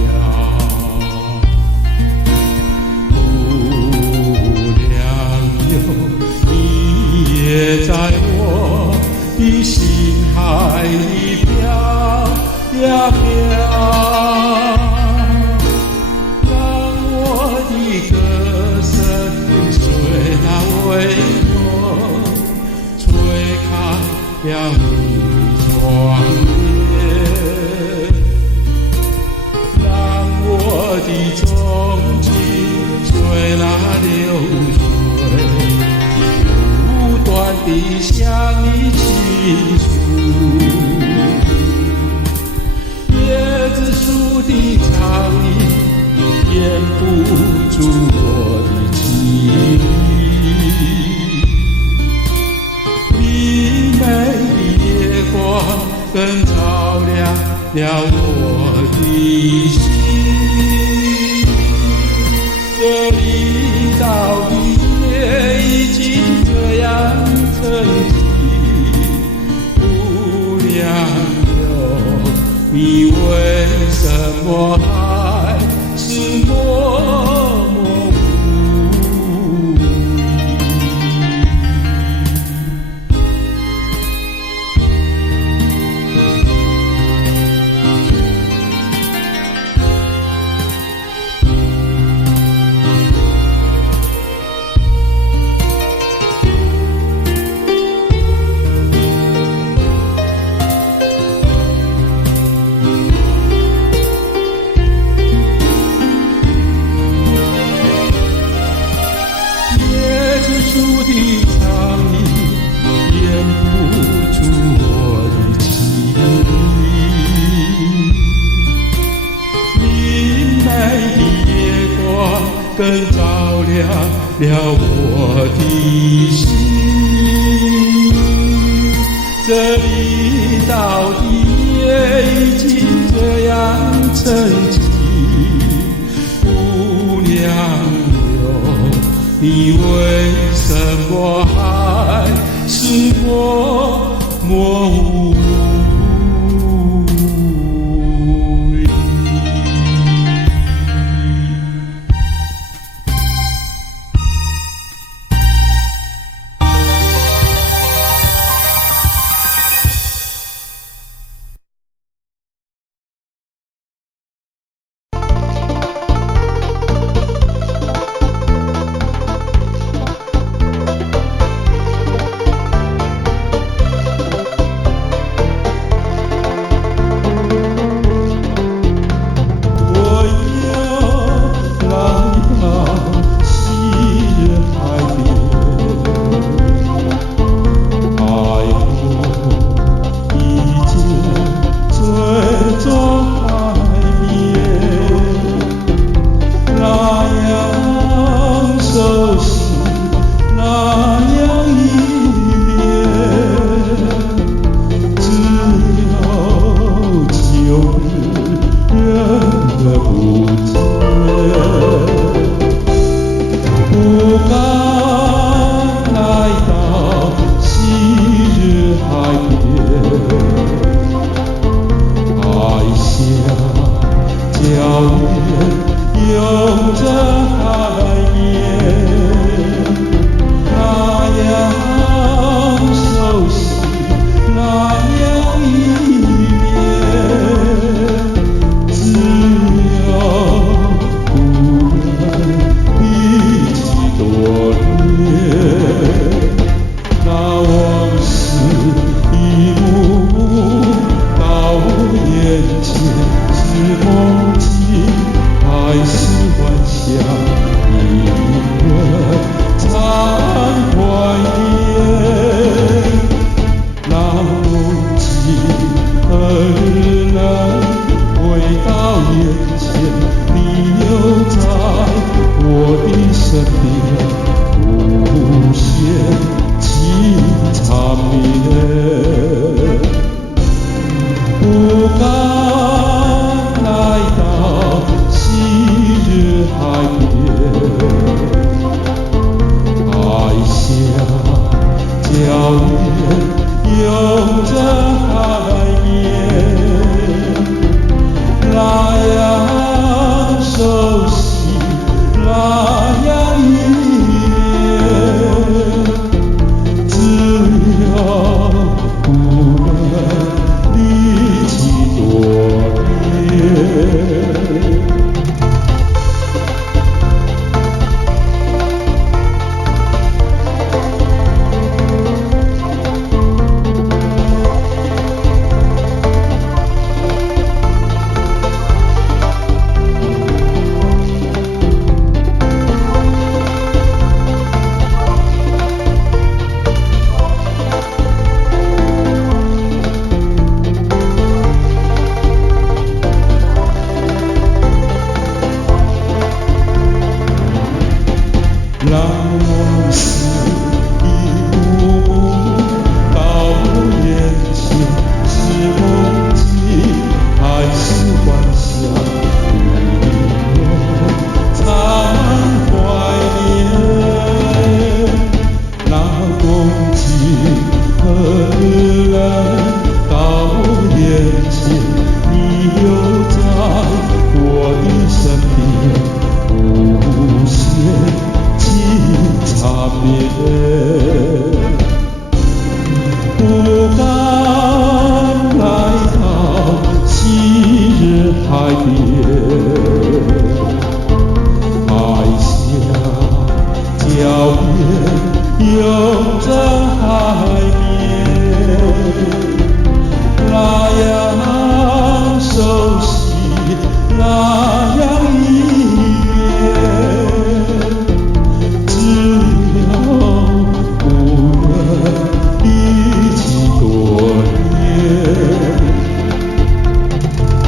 摇，不良友，你也在我的心海里飘呀飘，让我的歌声随那微风吹开了你窗帘，让我的憧憬随那流水，不断地向你倾诉。椰子树的长影掩不住我的情意，明媚的夜光更照亮了我的心。这离岛的夜已经这样沉寂，不良友，你为什么还是默默无语？树的长影掩不住我的情意，明媚的夜光更照亮了我的心。这离岛的夜已经这样沉寂，不良友，你为什么还是默默无语？着海面，那样熟悉，那样依恋，只有不能离弃多年。让往事一幕幕到眼前，是梦境还是幻想？不用常怀念，那冬季和日人到眼前，你又在我的身边，无限缠绵，不敢来到昔日海边，海峡脚边有着海面，那样熟悉，那样依恋。只有不能一起多年，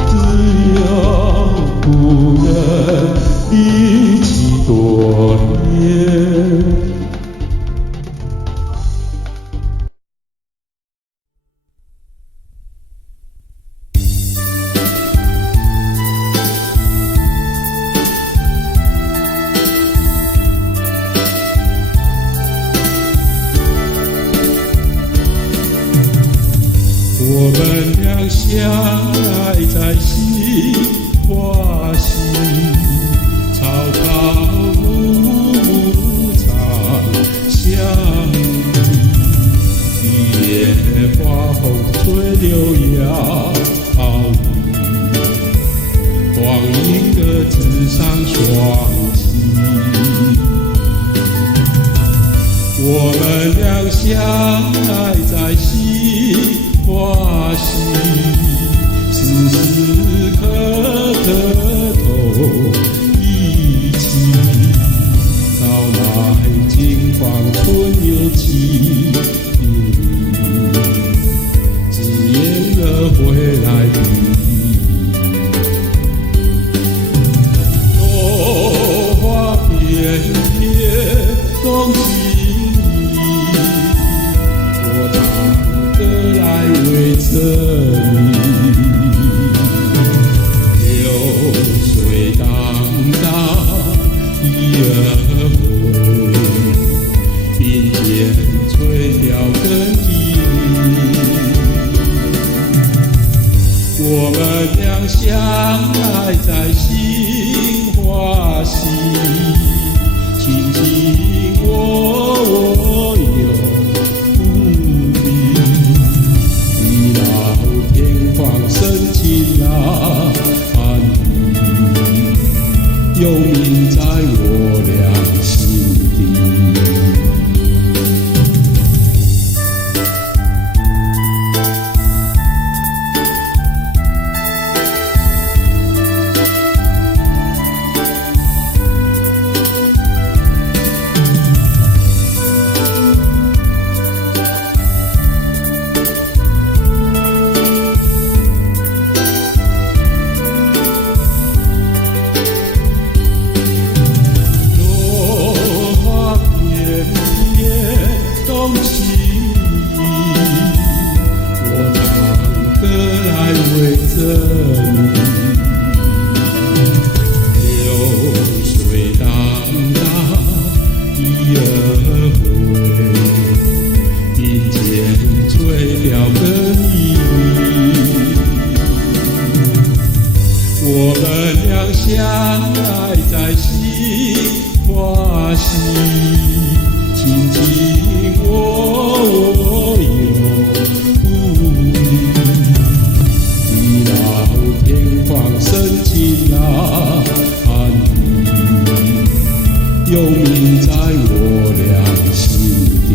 只有不能一起多年。我们俩相爱在杏花溪，草草木木长相依。一夜花红吹柳摇曳，光阴各自上双栖。我们俩相爱在杏花溪，时时刻刻都一起。早来金黄春也起，只言了回来的落花片片动情意。来为这里，流水荡荡一儿回，并肩垂钓根基。我们俩相爱在杏花溪，卿卿我我有深情啊，你永铭在我俩心底。一而回，并肩最了。亲亲我有你，地老天荒深情啊，你永铭在我良心底。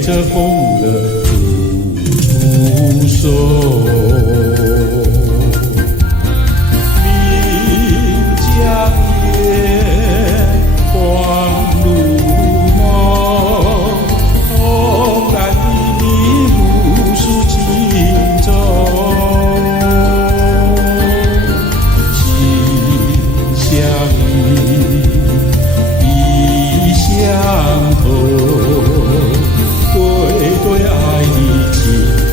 这风儿处处收，岷江夜光如梦，怦然的无数情衷，心相依，意相投。对爱的情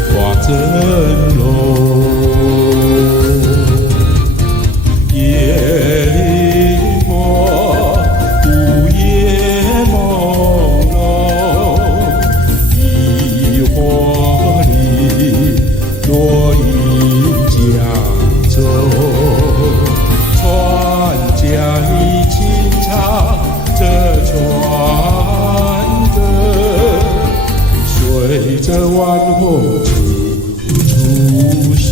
话真浓，夜里我午夜朦胧，一花里落英江州，船家你轻唱这船歌。随着晚风处处收。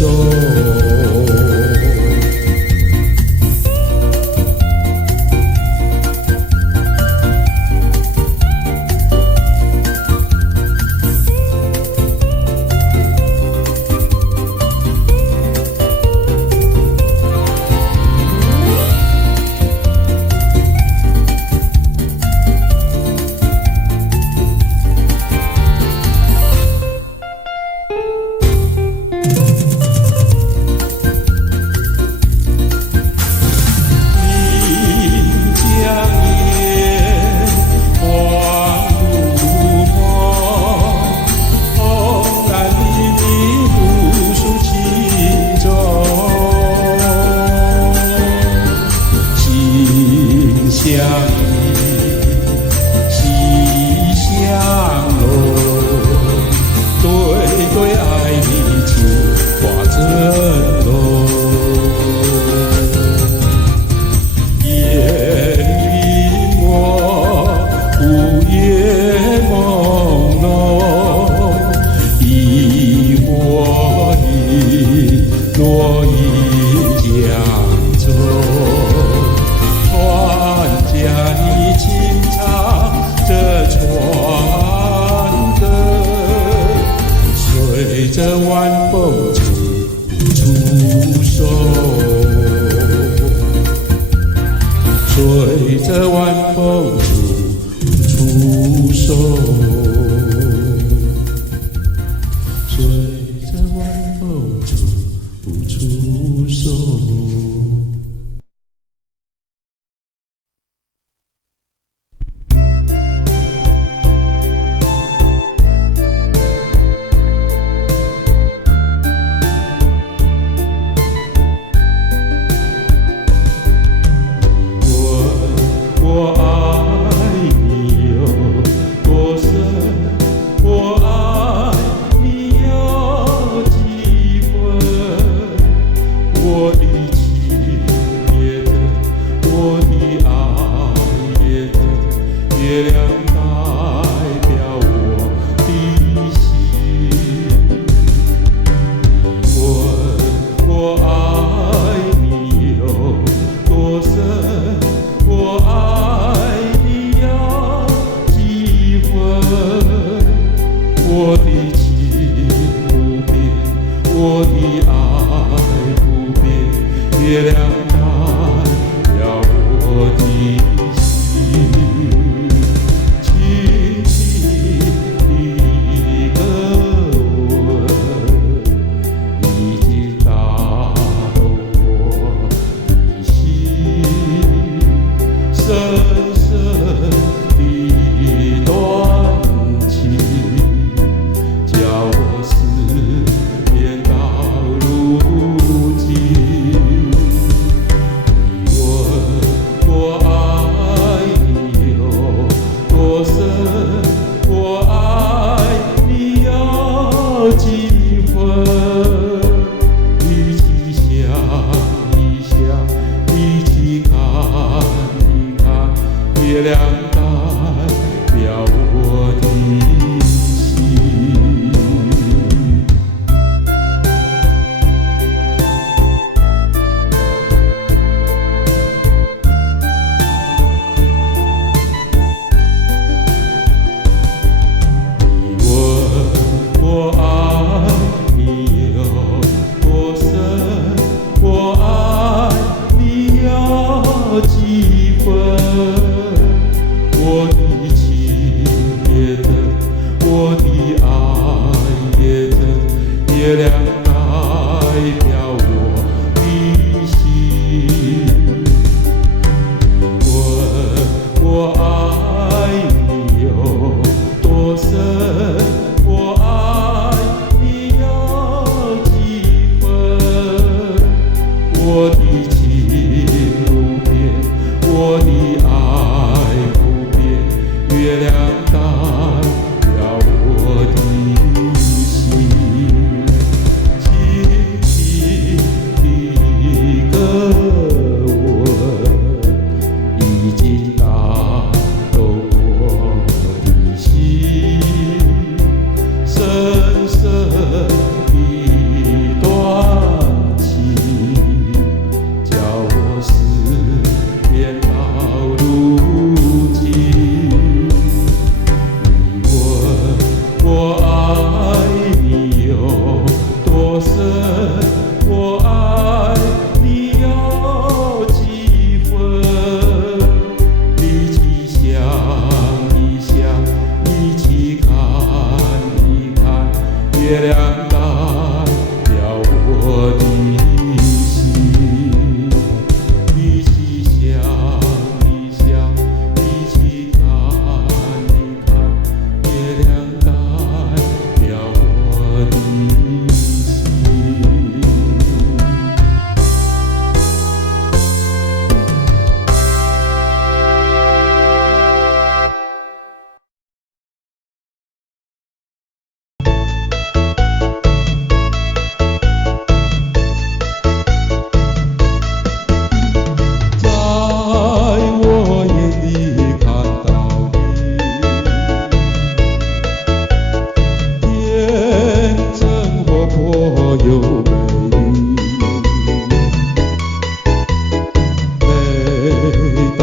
落英江州，船家你轻唱这船歌，随着晚风处处收，随着晚风处处收。出手。我爱你有多深？亮代表我的心。你问我爱你有多深，我爱你有几分？我的情也真，我的爱也真，月亮代表我的心。你问我爱你有多深，我爱你有几分？我的情不变，我的爱不变，月亮代表我的心。轻轻的一个吻，已经打动我的心。深深的一段情，叫我思念到如今。你问我爱你有多深，我爱你有几分？一起想一想，一起看一看，月亮代表我的心。一起想一想，一起看一看，月亮代表我的心。在我眼里看到你，天真活泼又美丽。每当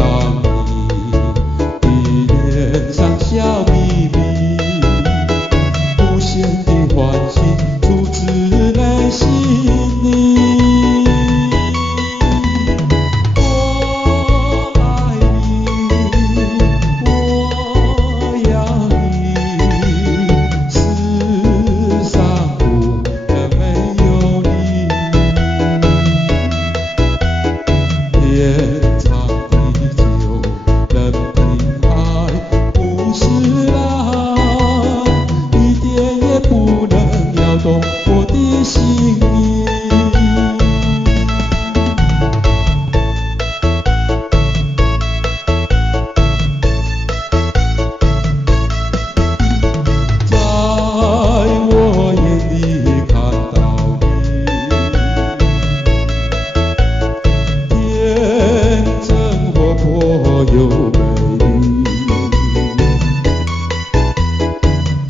你的脸上笑眯眯，无限的欢喜出自内心里。我爱你，我要你，世上不能没有你。天长地久人平安，不是爱，一点也不能摇动我的心意。在我眼里看到你，天真活泼又美丽。每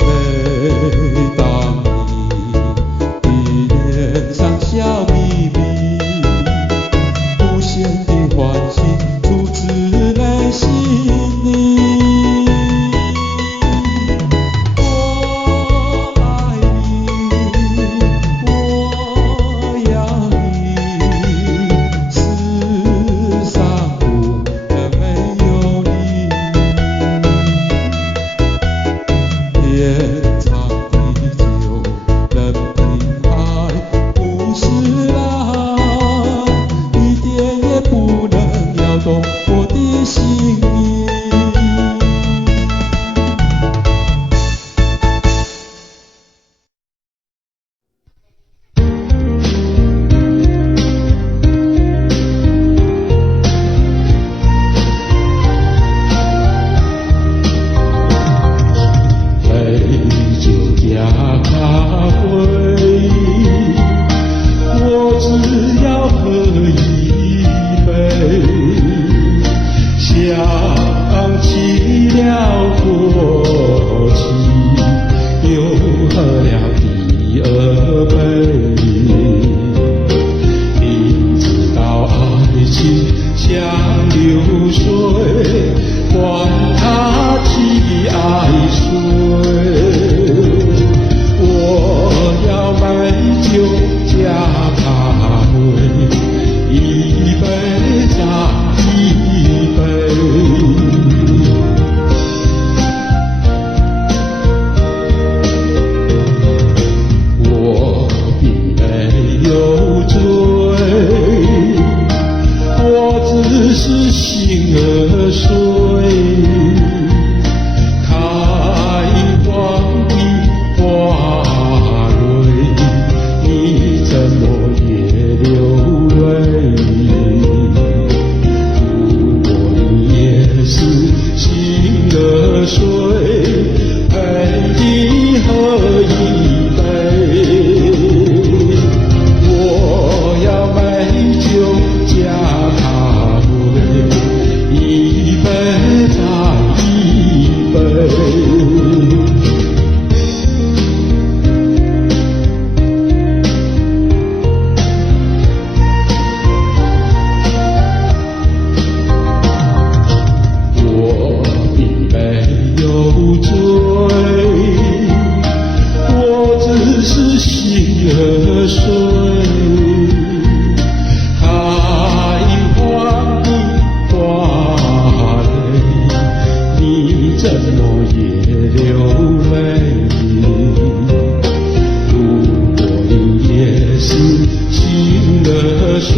当你的脸上笑眯眯，无限的欢喜出自内心里。我爱你，我要你，世上不能没有你。天长地久人平安，不是爱，一点也不能摇动我的心意。杯酒加咖啡，我只要喝一杯。只是心儿碎，开放的花蕊，你怎么也流泪？如果你也是心儿碎，陪你喝一杯。我要美酒加咖啡，一杯再一杯。我并没有醉，我只是心儿碎。怎么也流泪？如果你也是心儿碎，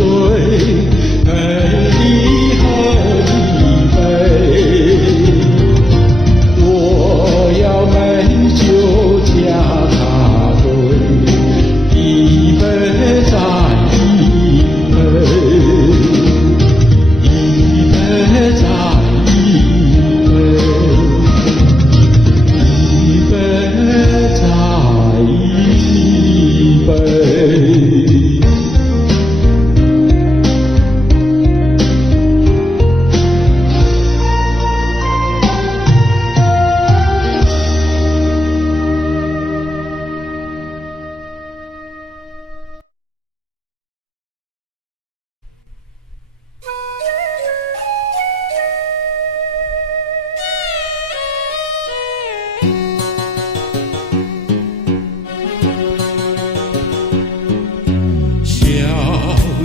陪你喝一杯。我要美酒加咖啡，一杯再一杯，一杯再一杯。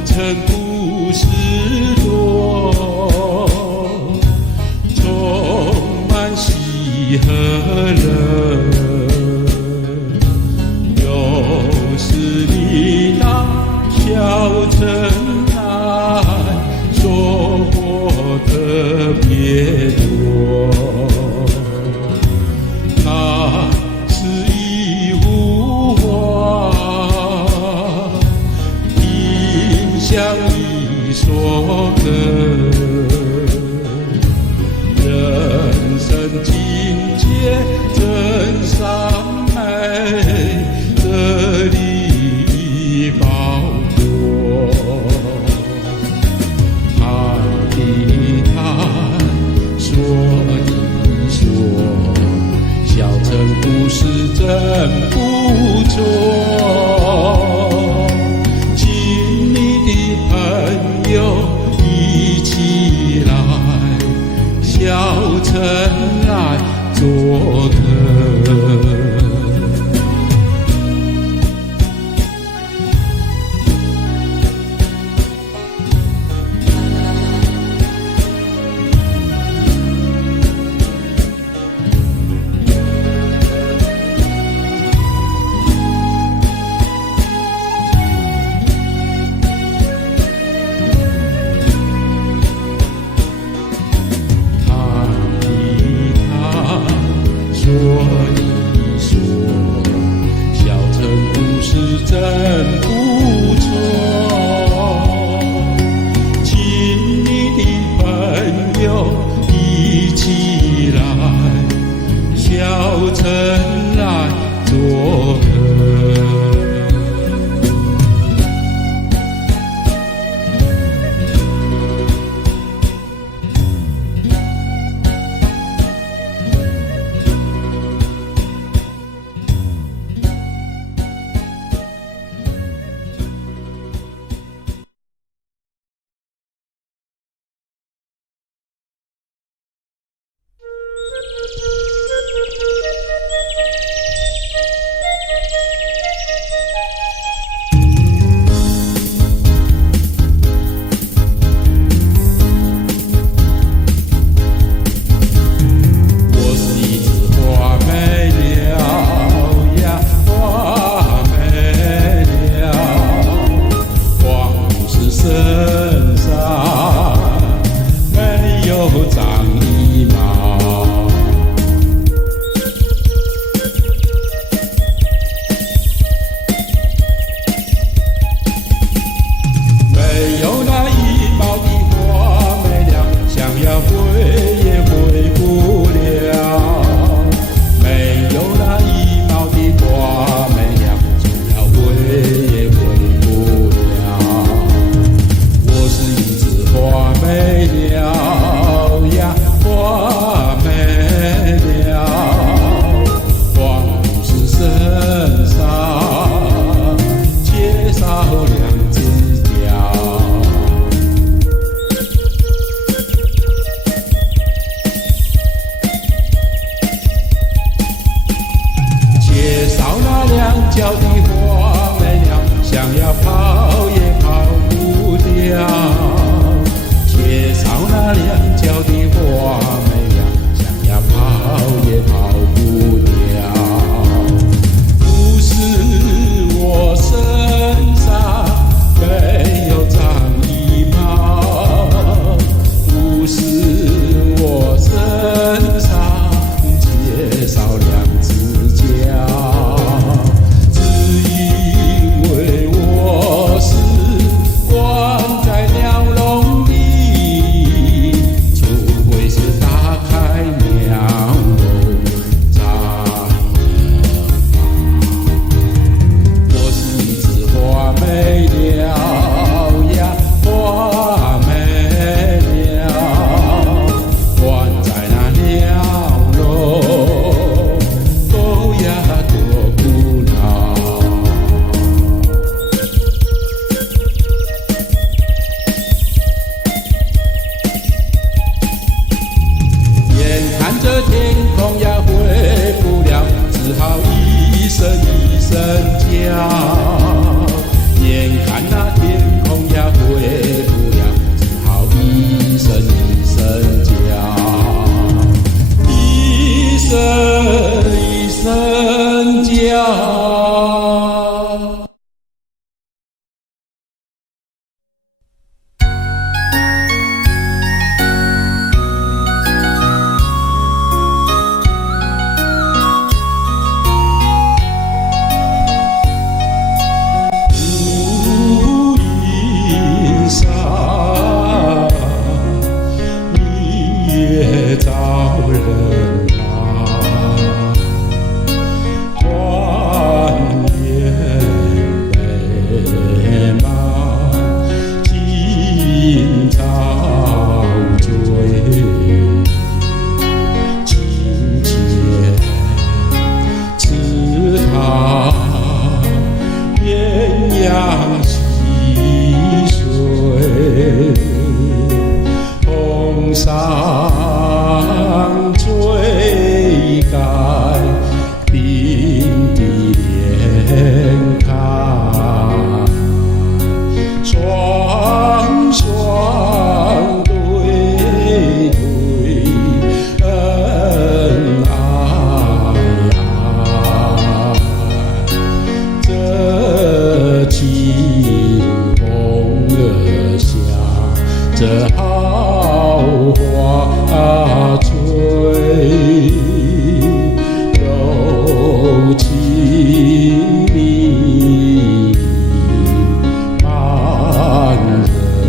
尘不是多，充满喜和乐。有时你大笑尘埃，收获特别多。它是一幅画，像你说的，人生境界真善美，这里宝多。谈一谈，说一说，小城故事真不错。朋友一起来，小城来做客。说声叫，眼看那天空要恢复了，只好一声一声叫，一声一声叫。这好花吹，柔情蜜满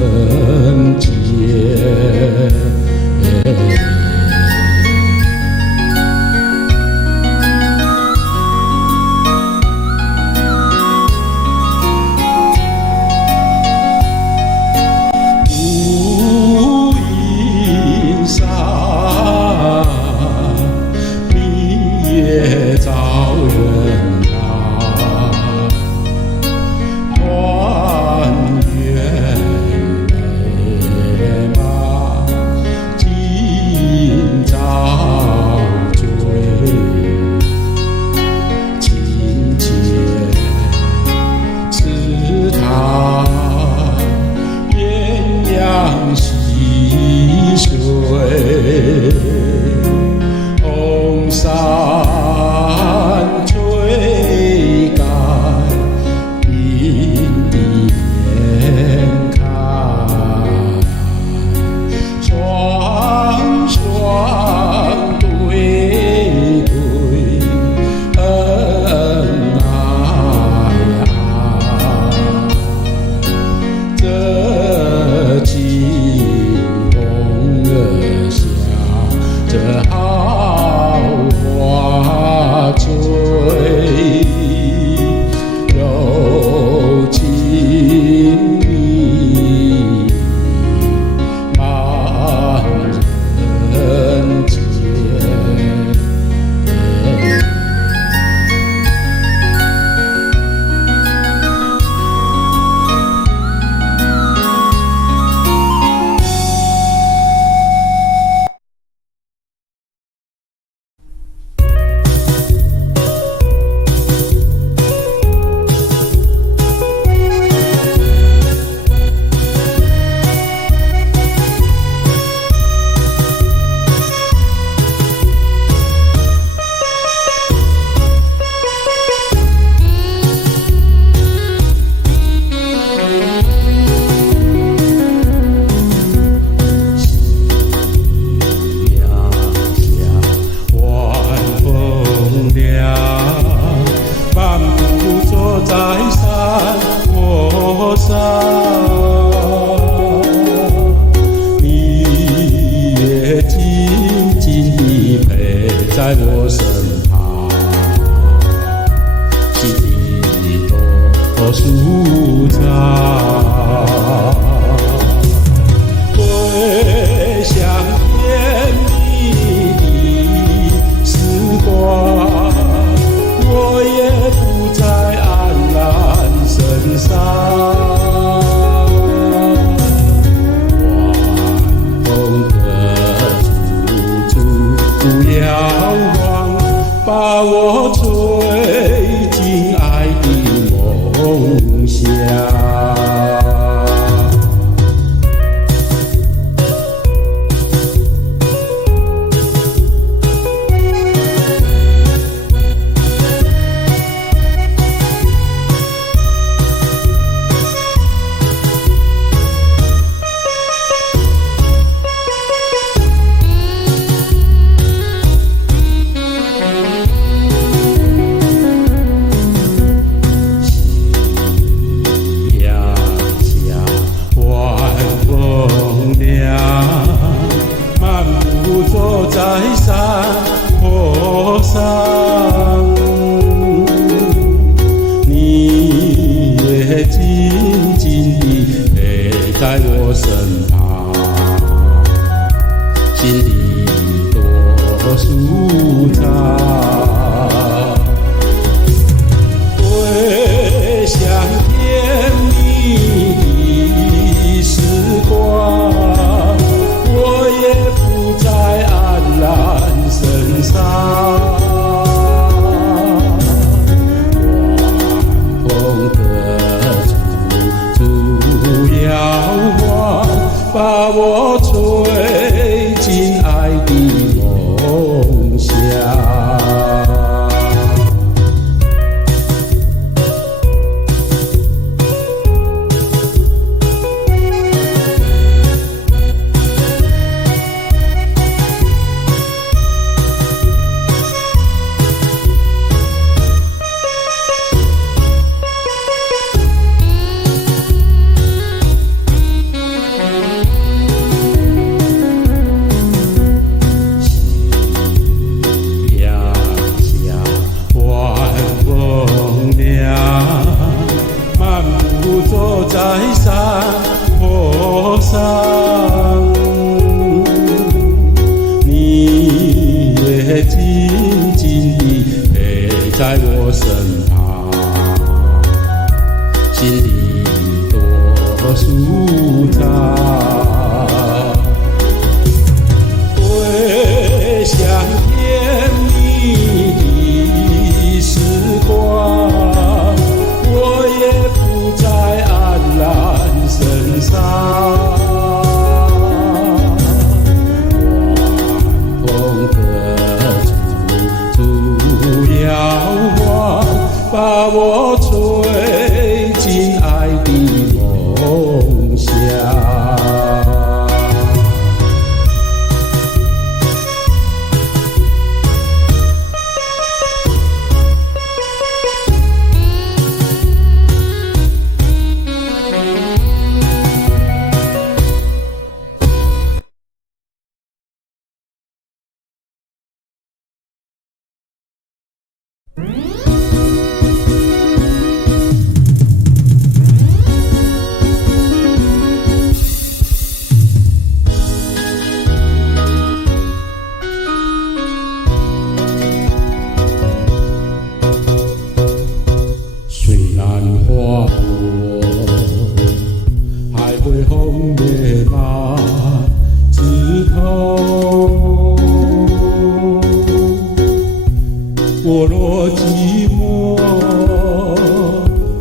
人间。红山吹干冰地莲开，双双对对恩爱爱，这情风儿下，这好花吹，柔情蜜满人间。在山坡上，你也静静地陪在我身旁，心里多舒畅。回想甜蜜的时光，我也不再黯然神伤。晚风的处处不要忘，把我吹进爱山坡上，你也静静地陪在我身旁，心里多舒畅。回想甜蜜的时光，我也不再黯然神伤。晚风各处摇晃，把我吹进爱的梦乡。走在山坡上，你也静静地陪在我身旁，心里多舒畅。回想甜蜜的时光，我也不再黯然神伤。晚风各处摇晃，把我吹进爱的梦乡。虽然花朵还会红叶满枝头，我若寂寞，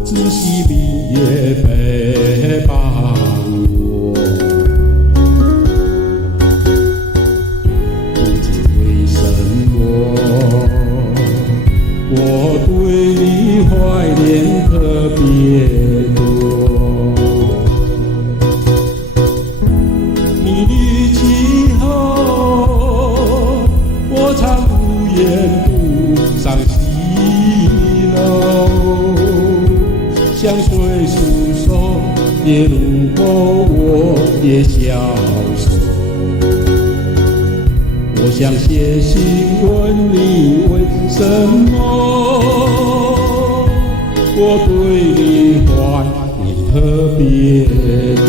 只希你也陪伴我。不知为什么，我对你怀念特别多。你离去后，我常无言不伤心喽。向谁诉说，也路过我也消瘦。我想写信问你为什么，我对你怀念特别多。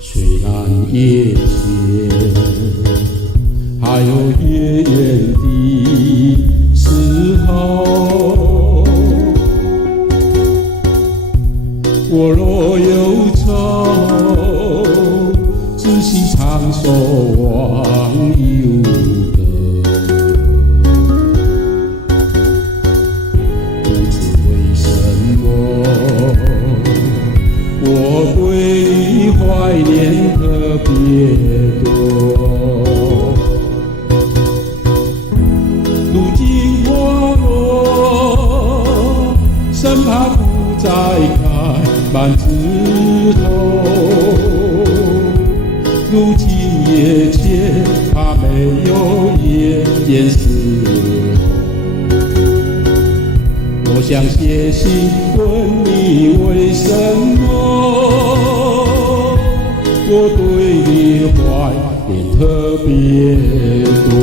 虽然夜间还有夜宴的时候，我若忧愁，只需唱首忘忧歌。不知为什么，我对你怀念特别多。如今花落，生怕不再开满枝头。如今眼前，他没有颜色。我想写信问你为什么，我对你怀念特别多。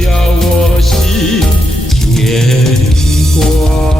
叫我心牵挂。